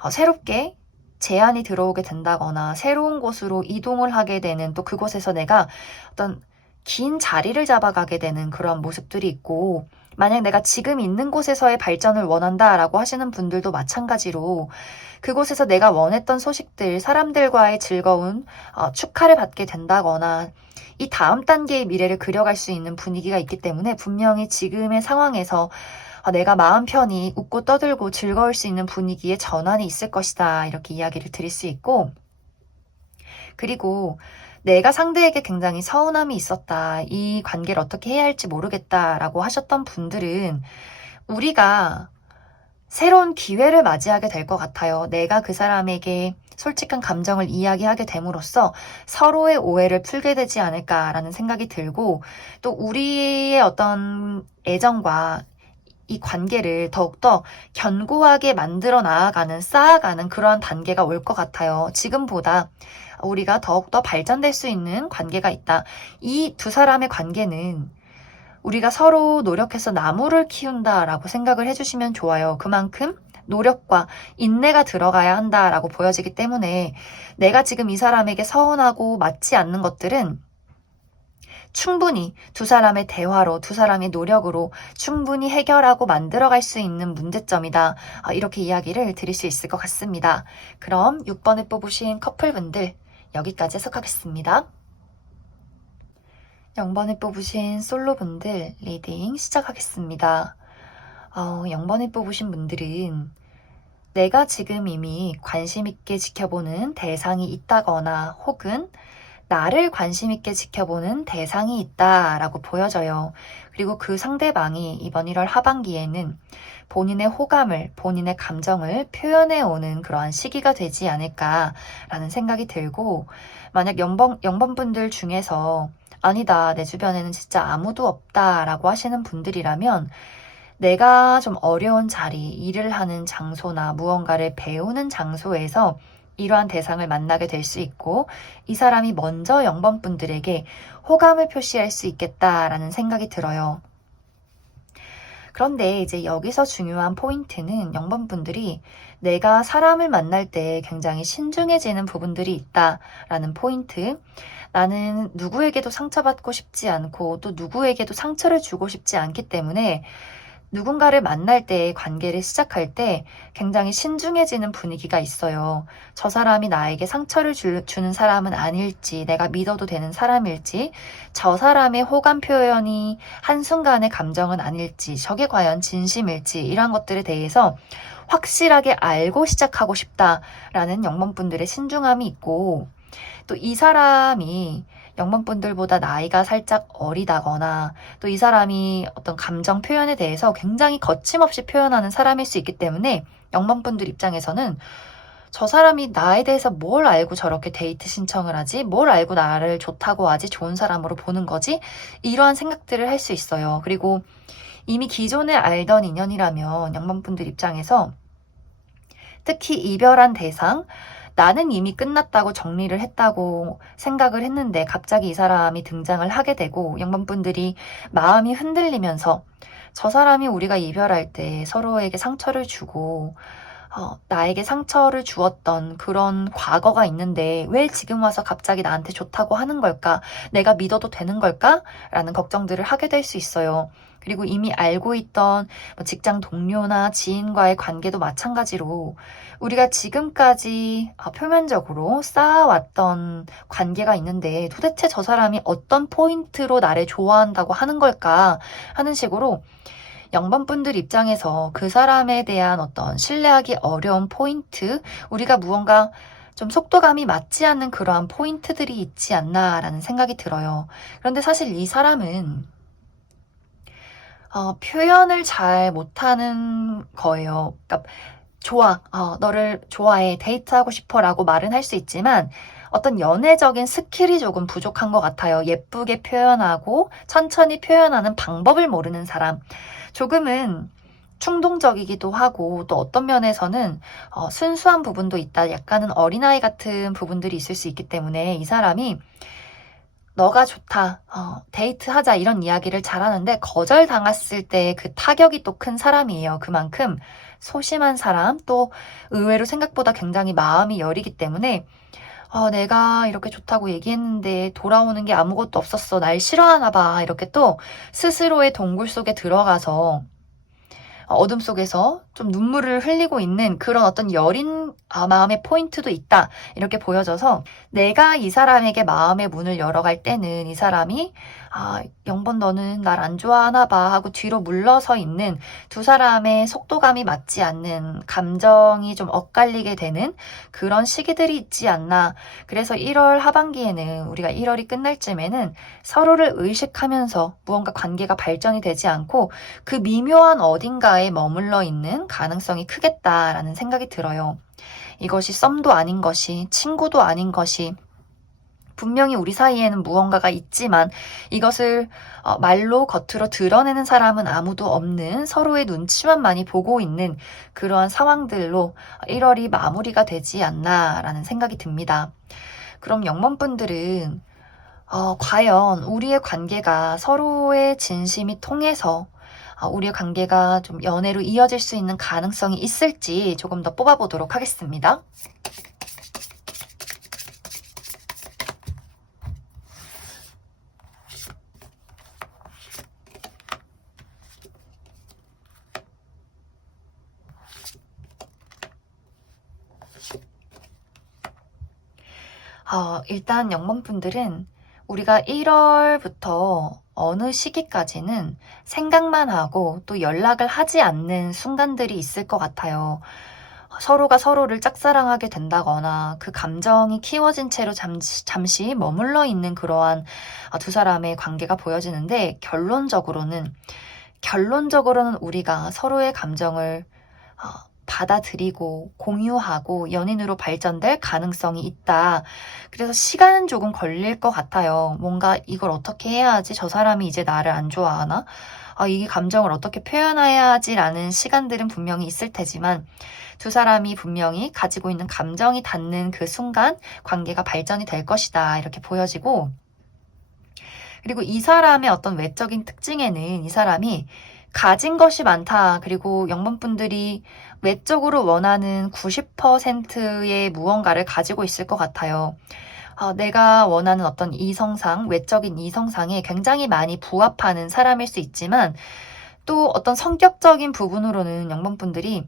새롭게 제안이 들어오게 된다거나 새로운 곳으로 이동을 하게 되는 또 그곳에서 내가 어떤 긴 자리를 잡아가게 되는 그러한 모습들이 있고 만약 내가 지금 있는 곳에서의 발전을 원한다라고 하시는 분들도 마찬가지로 그곳에서 내가 원했던 소식들, 사람들과의 즐거운 축하를 받게 된다거나 이 다음 단계의 미래를 그려갈 수 있는 분위기가 있기 때문에 분명히 지금의 상황에서 내가 마음 편히 웃고 떠들고 즐거울 수 있는 분위기의 전환이 있을 것이다. 이렇게 이야기를 드릴 수 있고 그리고 내가 상대에게 굉장히 서운함이 있었다. 이 관계를 어떻게 해야 할지 모르겠다라고 하셨던 분들은 우리가 새로운 기회를 맞이하게 될 것 같아요. 내가 그 사람에게 솔직한 감정을 이야기하게 됨으로써 서로의 오해를 풀게 되지 않을까라는 생각이 들고, 또 우리의 어떤 애정과 이 관계를 더욱더 견고하게 만들어 나아가는, 쌓아가는 그러한 단계가 올 것 같아요. 지금보다 우리가 더욱더 발전될 수 있는 관계가 있다. 이 두 사람의 관계는 우리가 서로 노력해서 나무를 키운다라고 생각을 해주시면 좋아요. 그만큼 노력과 인내가 들어가야 한다라고 보여지기 때문에 내가 지금 이 사람에게 서운하고 맞지 않는 것들은 충분히 두 사람의 대화로, 두 사람의 노력으로 충분히 해결하고 만들어갈 수 있는 문제점이다. 이렇게 이야기를 드릴 수 있을 것 같습니다. 그럼 6번에 뽑으신 커플분들 여기까지 해석하겠습니다. 0번에 뽑으신 솔로분들 리딩 시작하겠습니다. 0번에 뽑으신 분들은 내가 지금 이미 관심 있게 지켜보는 대상이 있다거나 혹은 나를 관심 있게 지켜보는 대상이 있다라고 보여져요. 그리고 그 상대방이 이번 1월 하반기에는 본인의 호감을, 본인의 감정을 표현해 오는 그러한 시기가 되지 않을까라는 생각이 들고, 만약 0번 분들 중에서 아니다, 내 주변에는 진짜 아무도 없다라고 하시는 분들이라면 내가 좀 어려운 자리, 일을 하는 장소나 무언가를 배우는 장소에서 이러한 대상을 만나게 될 수 있고, 이 사람이 먼저 0번 분들에게 호감을 표시할 수 있겠다라는 생각이 들어요. 그런데 이제 여기서 중요한 포인트는 0번 분들이 내가 사람을 만날 때 굉장히 신중해지는 부분들이 있다라는 포인트. 나는 누구에게도 상처받고 싶지 않고 또 누구에게도 상처를 주고 싶지 않기 때문에 누군가를 만날 때, 관계를 시작할 때 굉장히 신중해지는 분위기가 있어요. 저 사람이 나에게 상처를 주는 사람은 아닐지, 내가 믿어도 되는 사람일지, 저 사람의 호감 표현이 한순간의 감정은 아닐지, 저게 과연 진심일지, 이런 것들에 대해서 확실하게 알고 시작하고 싶다라는 0번 분들의 신중함이 있고, 또 이 사람이 0번 분들보다 나이가 살짝 어리다거나 또 이 사람이 어떤 감정 표현에 대해서 굉장히 거침없이 표현하는 사람일 수 있기 때문에 0번 분들 입장에서는 저 사람이 나에 대해서 뭘 알고 저렇게 데이트 신청을 하지? 뭘 알고 나를 좋다고 하지? 좋은 사람으로 보는 거지? 이러한 생각들을 할 수 있어요. 그리고 이미 기존에 알던 인연이라면 0번 분들 입장에서 특히 이별한 대상, 나는 이미 끝났다고 정리를 했다고 생각을 했는데 갑자기 이 사람이 등장을 하게 되고 0번 분들이 마음이 흔들리면서 저 사람이 우리가 이별할 때 서로에게 상처를 주고 나에게 상처를 주었던 그런 과거가 있는데 왜 지금 와서 갑자기 나한테 좋다고 하는 걸까? 내가 믿어도 되는 걸까? 라는 걱정들을 하게 될 수 있어요. 그리고 이미 알고 있던 직장 동료나 지인과의 관계도 마찬가지로 우리가 지금까지 표면적으로 쌓아왔던 관계가 있는데 도대체 저 사람이 어떤 포인트로 나를 좋아한다고 하는 걸까 하는 식으로 0번 분들 입장에서 그 사람에 대한 어떤 신뢰하기 어려운 포인트, 우리가 무언가 좀 속도감이 맞지 않는 그러한 포인트들이 있지 않나라는 생각이 들어요. 그런데 사실 이 사람은 표현을 잘 못하는 거예요. 그러니까 좋아, 너를 좋아해, 데이트하고 싶어 라고 말은 할 수 있지만 어떤 연애적인 스킬이 조금 부족한 것 같아요. 예쁘게 표현하고 천천히 표현하는 방법을 모르는 사람. 조금은 충동적이기도 하고 또 어떤 면에서는 순수한 부분도 있다. 약간은 어린아이 같은 부분들이 있을 수 있기 때문에 이 사람이 너가 좋다, 데이트하자 이런 이야기를 잘하는데 거절당했을 때 그 타격이 또 큰 사람이에요. 그만큼 소심한 사람, 또 의외로 생각보다 굉장히 마음이 여리기 때문에 내가 이렇게 좋다고 얘기했는데 돌아오는 게 아무것도 없었어. 날 싫어하나 봐. 이렇게 또 스스로의 동굴 속에 들어가서 어둠 속에서 좀 눈물을 흘리고 있는 그런 어떤 여린 마음의 포인트도 있다. 이렇게 보여져서 내가 이 사람에게 마음의 문을 열어갈 때는 이 사람이 영번 너는 날 안 좋아하나 봐 하고 뒤로 물러서 있는 두 사람의 속도감이 맞지 않는 감정이 좀 엇갈리게 되는 그런 시기들이 있지 않나. 그래서 1월 하반기에는 우리가 1월이 끝날 쯤에는 서로를 의식하면서 무언가 관계가 발전이 되지 않고 그 미묘한 어딘가에 머물러 있는 가능성이 크겠다라는 생각이 들어요. 이것이 썸도 아닌 것이, 친구도 아닌 것이, 분명히 우리 사이에는 무언가가 있지만 이것을 말로 겉으로 드러내는 사람은 아무도 없는, 서로의 눈치만 많이 보고 있는 그러한 상황들로 1월이 마무리가 되지 않나라는 생각이 듭니다. 그럼 영범분들은 과연 우리의 관계가 서로의 진심이 통해서 우리의 관계가 좀 연애로 이어질 수 있는 가능성이 있을지 조금 더 뽑아보도록 하겠습니다. 일단 영범분들은 우리가 1월부터 어느 시기까지는 생각만 하고 또 연락을 하지 않는 순간들이 있을 것 같아요. 서로가 서로를 짝사랑하게 된다거나 그 감정이 키워진 채로 잠시 머물러 있는 그러한 두 사람의 관계가 보여지는데, 결론적으로는 우리가 서로의 감정을 받아들이고 공유하고 연인으로 발전될 가능성이 있다. 그래서 시간은 조금 걸릴 것 같아요. 뭔가 이걸 어떻게 해야 하지? 저 사람이 이제 나를 안 좋아하나? 이 감정을 어떻게 표현해야 하지라는 시간들은 분명히 있을 테지만 두 사람이 분명히 가지고 있는 감정이 닿는 그 순간 관계가 발전이 될 것이다. 이렇게 보여지고, 그리고 이 사람의 어떤 외적인 특징에는 이 사람이 가진 것이 많다. 그리고 영범분들이 외적으로 원하는 90%의 무언가를 가지고 있을 것 같아요. 내가 원하는 어떤 이성상, 외적인 이성상에 굉장히 많이 부합하는 사람일 수 있지만 또 어떤 성격적인 부분으로는 영범분들이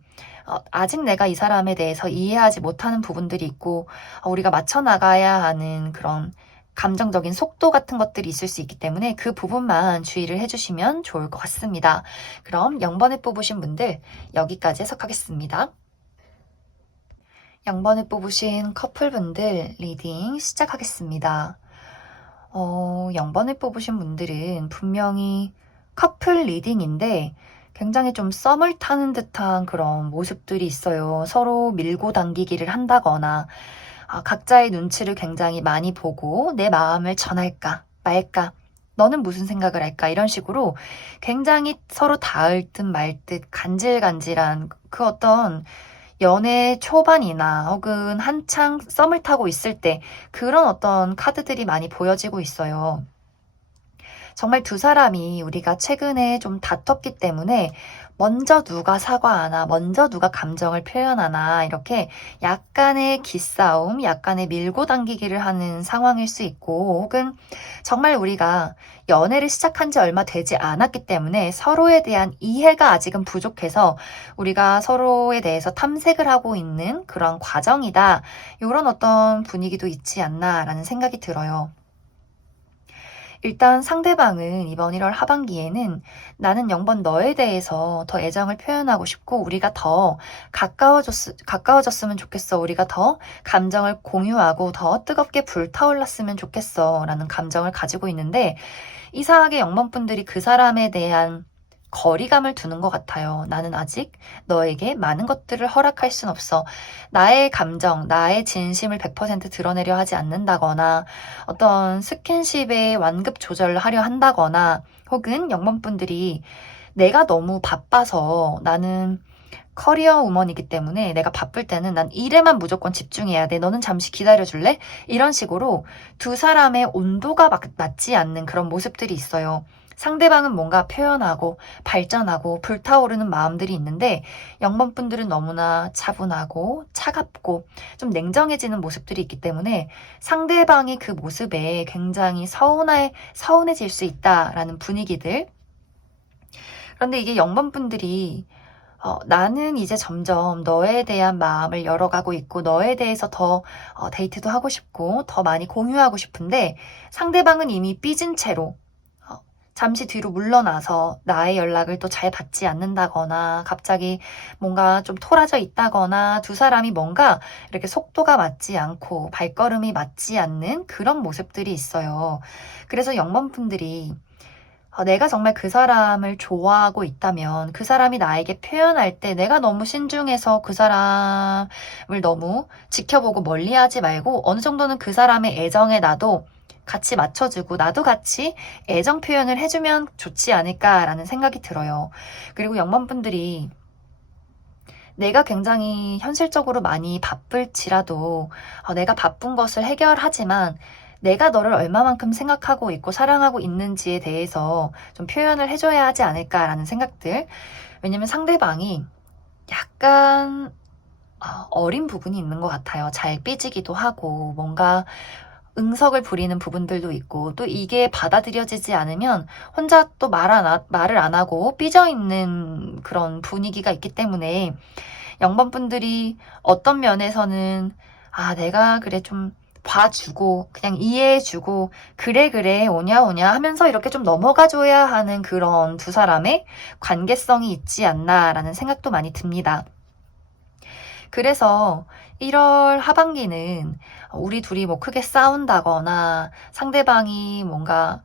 아직 내가 이 사람에 대해서 이해하지 못하는 부분들이 있고 우리가 맞춰 나가야 하는 그런 감정적인 속도 같은 것들이 있을 수 있기 때문에 그 부분만 주의를 해주시면 좋을 것 같습니다. 그럼 0번에 뽑으신 분들 여기까지 해석하겠습니다. 0번에 뽑으신 커플분들 리딩 시작하겠습니다. 0번을 뽑으신 분들은 분명히 커플 리딩인데 굉장히 좀 썸을 타는 듯한 그런 모습들이 있어요. 서로 밀고 당기기를 한다거나 각자의 눈치를 굉장히 많이 보고 내 마음을 전할까 말까, 너는 무슨 생각을 할까, 이런 식으로 굉장히 서로 닿을 듯 말 듯 간질간질한 그 어떤 연애 초반이나 혹은 한창 썸을 타고 있을 때 그런 어떤 카드들이 많이 보여지고 있어요. 정말 두 사람이 우리가 최근에 좀 다퉜기 때문에 먼저 누가 사과하나, 먼저 누가 감정을 표현하나, 이렇게 약간의 기싸움, 약간의 밀고 당기기를 하는 상황일 수 있고, 혹은 정말 우리가 연애를 시작한 지 얼마 되지 않았기 때문에 서로에 대한 이해가 아직은 부족해서 우리가 서로에 대해서 탐색을 하고 있는 그런 과정이다. 이런 어떤 분위기도 있지 않나라는 생각이 들어요. 일단 상대방은 이번 1월 하반기에는 나는 0번 너에 대해서 더 애정을 표현하고 싶고 우리가 더 가까워졌으면 좋겠어. 우리가 더 감정을 공유하고 더 뜨겁게 불타올랐으면 좋겠어. 라는 감정을 가지고 있는데 이상하게 0번 분들이 그 사람에 대한 거리감을 두는 것 같아요. 나는 아직 너에게 많은 것들을 허락할 순 없어. 나의 감정, 나의 진심을 100% 드러내려 하지 않는다거나 어떤 스킨십의 완급 조절을 하려 한다거나 혹은 영범분들이 내가 너무 바빠서 나는 커리어 우먼이기 때문에 내가 바쁠 때는 난 일에만 무조건 집중해야 돼. 너는 잠시 기다려줄래? 이런 식으로 두 사람의 온도가 맞지 않는 그런 모습들이 있어요. 상대방은 뭔가 표현하고 발전하고 불타오르는 마음들이 있는데 영범분들은 너무나 차분하고 차갑고 좀 냉정해지는 모습들이 있기 때문에 상대방이 그 모습에 굉장히 서운해질 수 있다라는 분위기들. 그런데 이게 영범분들이 나는 이제 점점 너에 대한 마음을 열어가고 있고 너에 대해서 더 데이트도 하고 싶고 더 많이 공유하고 싶은데 상대방은 이미 삐진 채로 잠시 뒤로 물러나서 나의 연락을 또 잘 받지 않는다거나 갑자기 뭔가 좀 토라져 있다거나 두 사람이 뭔가 이렇게 속도가 맞지 않고 발걸음이 맞지 않는 그런 모습들이 있어요. 그래서 영범분들이 내가 정말 그 사람을 좋아하고 있다면 그 사람이 나에게 표현할 때 내가 너무 신중해서 그 사람을 너무 지켜보고 멀리하지 말고 어느 정도는 그 사람의 애정에 나도 같이 맞춰주고 나도 같이 애정 표현을 해주면 좋지 않을까라는 생각이 들어요. 그리고 영범분들이 내가 굉장히 현실적으로 많이 바쁠지라도 내가 바쁜 것을 해결하지만 내가 너를 얼마만큼 생각하고 있고 사랑하고 있는지에 대해서 좀 표현을 해줘야 하지 않을까라는 생각들. 왜냐면 상대방이 약간 어린 부분이 있는 것 같아요. 잘 삐지기도 하고 뭔가 응석을 부리는 부분들도 있고 또 이게 받아들여지지 않으면 혼자 또 말을 안 하고 삐져있는 그런 분위기가 있기 때문에 영범분들이 어떤 면에서는 내가 그래 좀 봐주고 그냥 이해해주고 그래 오냐 하면서 이렇게 좀 넘어가줘야 하는 그런 두 사람의 관계성이 있지 않나라는 생각도 많이 듭니다. 그래서 1월 하반기는 우리 둘이 뭐 크게 싸운다거나 상대방이 뭔가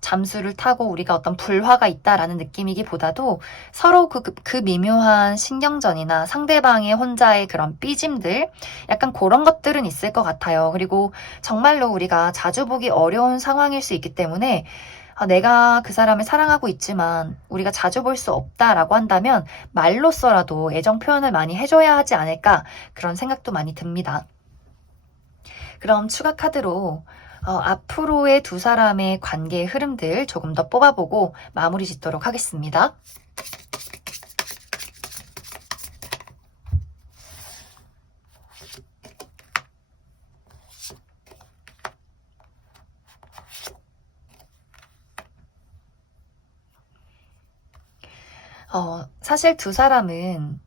잠수를 타고 우리가 어떤 불화가 있다라는 느낌이기보다도 서로 그 미묘한 신경전이나 상대방의 혼자의 그런 삐짐들, 약간 그런 것들은 있을 것 같아요. 그리고 정말로 우리가 자주 보기 어려운 상황일 수 있기 때문에 내가 그 사람을 사랑하고 있지만 우리가 자주 볼 수 없다라고 한다면 말로써라도 애정 표현을 많이 해줘야 하지 않을까 그런 생각도 많이 듭니다. 그럼 추가 카드로 앞으로의 두 사람의 관계의 흐름들 조금 더 뽑아보고 마무리 짓도록 하겠습니다. 사실 두 사람은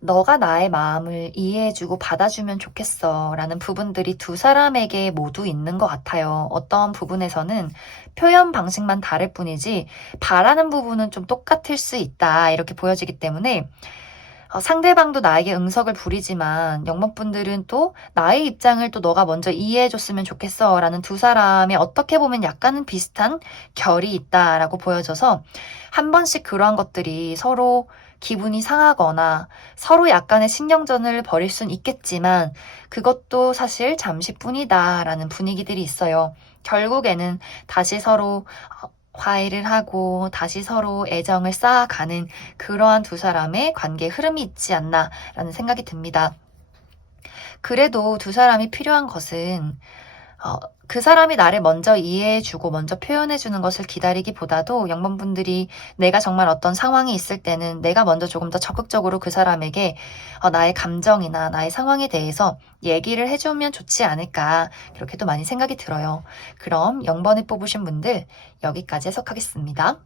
너가 나의 마음을 이해해주고 받아주면 좋겠어 라는 부분들이 두 사람에게 모두 있는 것 같아요. 어떤 부분에서는 표현 방식만 다를 뿐이지 바라는 부분은 좀 똑같을 수 있다 이렇게 보여지기 때문에 상대방도 나에게 응석을 부리지만 영범분들은 또 나의 입장을 또 너가 먼저 이해해줬으면 좋겠어 라는 두 사람의 어떻게 보면 약간은 비슷한 결이 있다라고 보여져서 한 번씩 그러한 것들이 서로 기분이 상하거나 서로 약간의 신경전을 벌일 순 있겠지만 그것도 사실 잠시뿐이다라는 분위기들이 있어요. 결국에는 다시 서로 화해를 하고 다시 서로 애정을 쌓아가는 그러한 두 사람의 관계 흐름이 있지 않나라는 생각이 듭니다. 그래도 두 사람이 필요한 것은 그 사람이 나를 먼저 이해해주고 먼저 표현해주는 것을 기다리기보다도 영범분들이 내가 정말 어떤 상황이 있을 때는 내가 먼저 조금 더 적극적으로 그 사람에게 나의 감정이나 나의 상황에 대해서 얘기를 해주면 좋지 않을까 그렇게도 많이 생각이 들어요. 그럼 0번을 뽑으신 분들 여기까지 해석하겠습니다.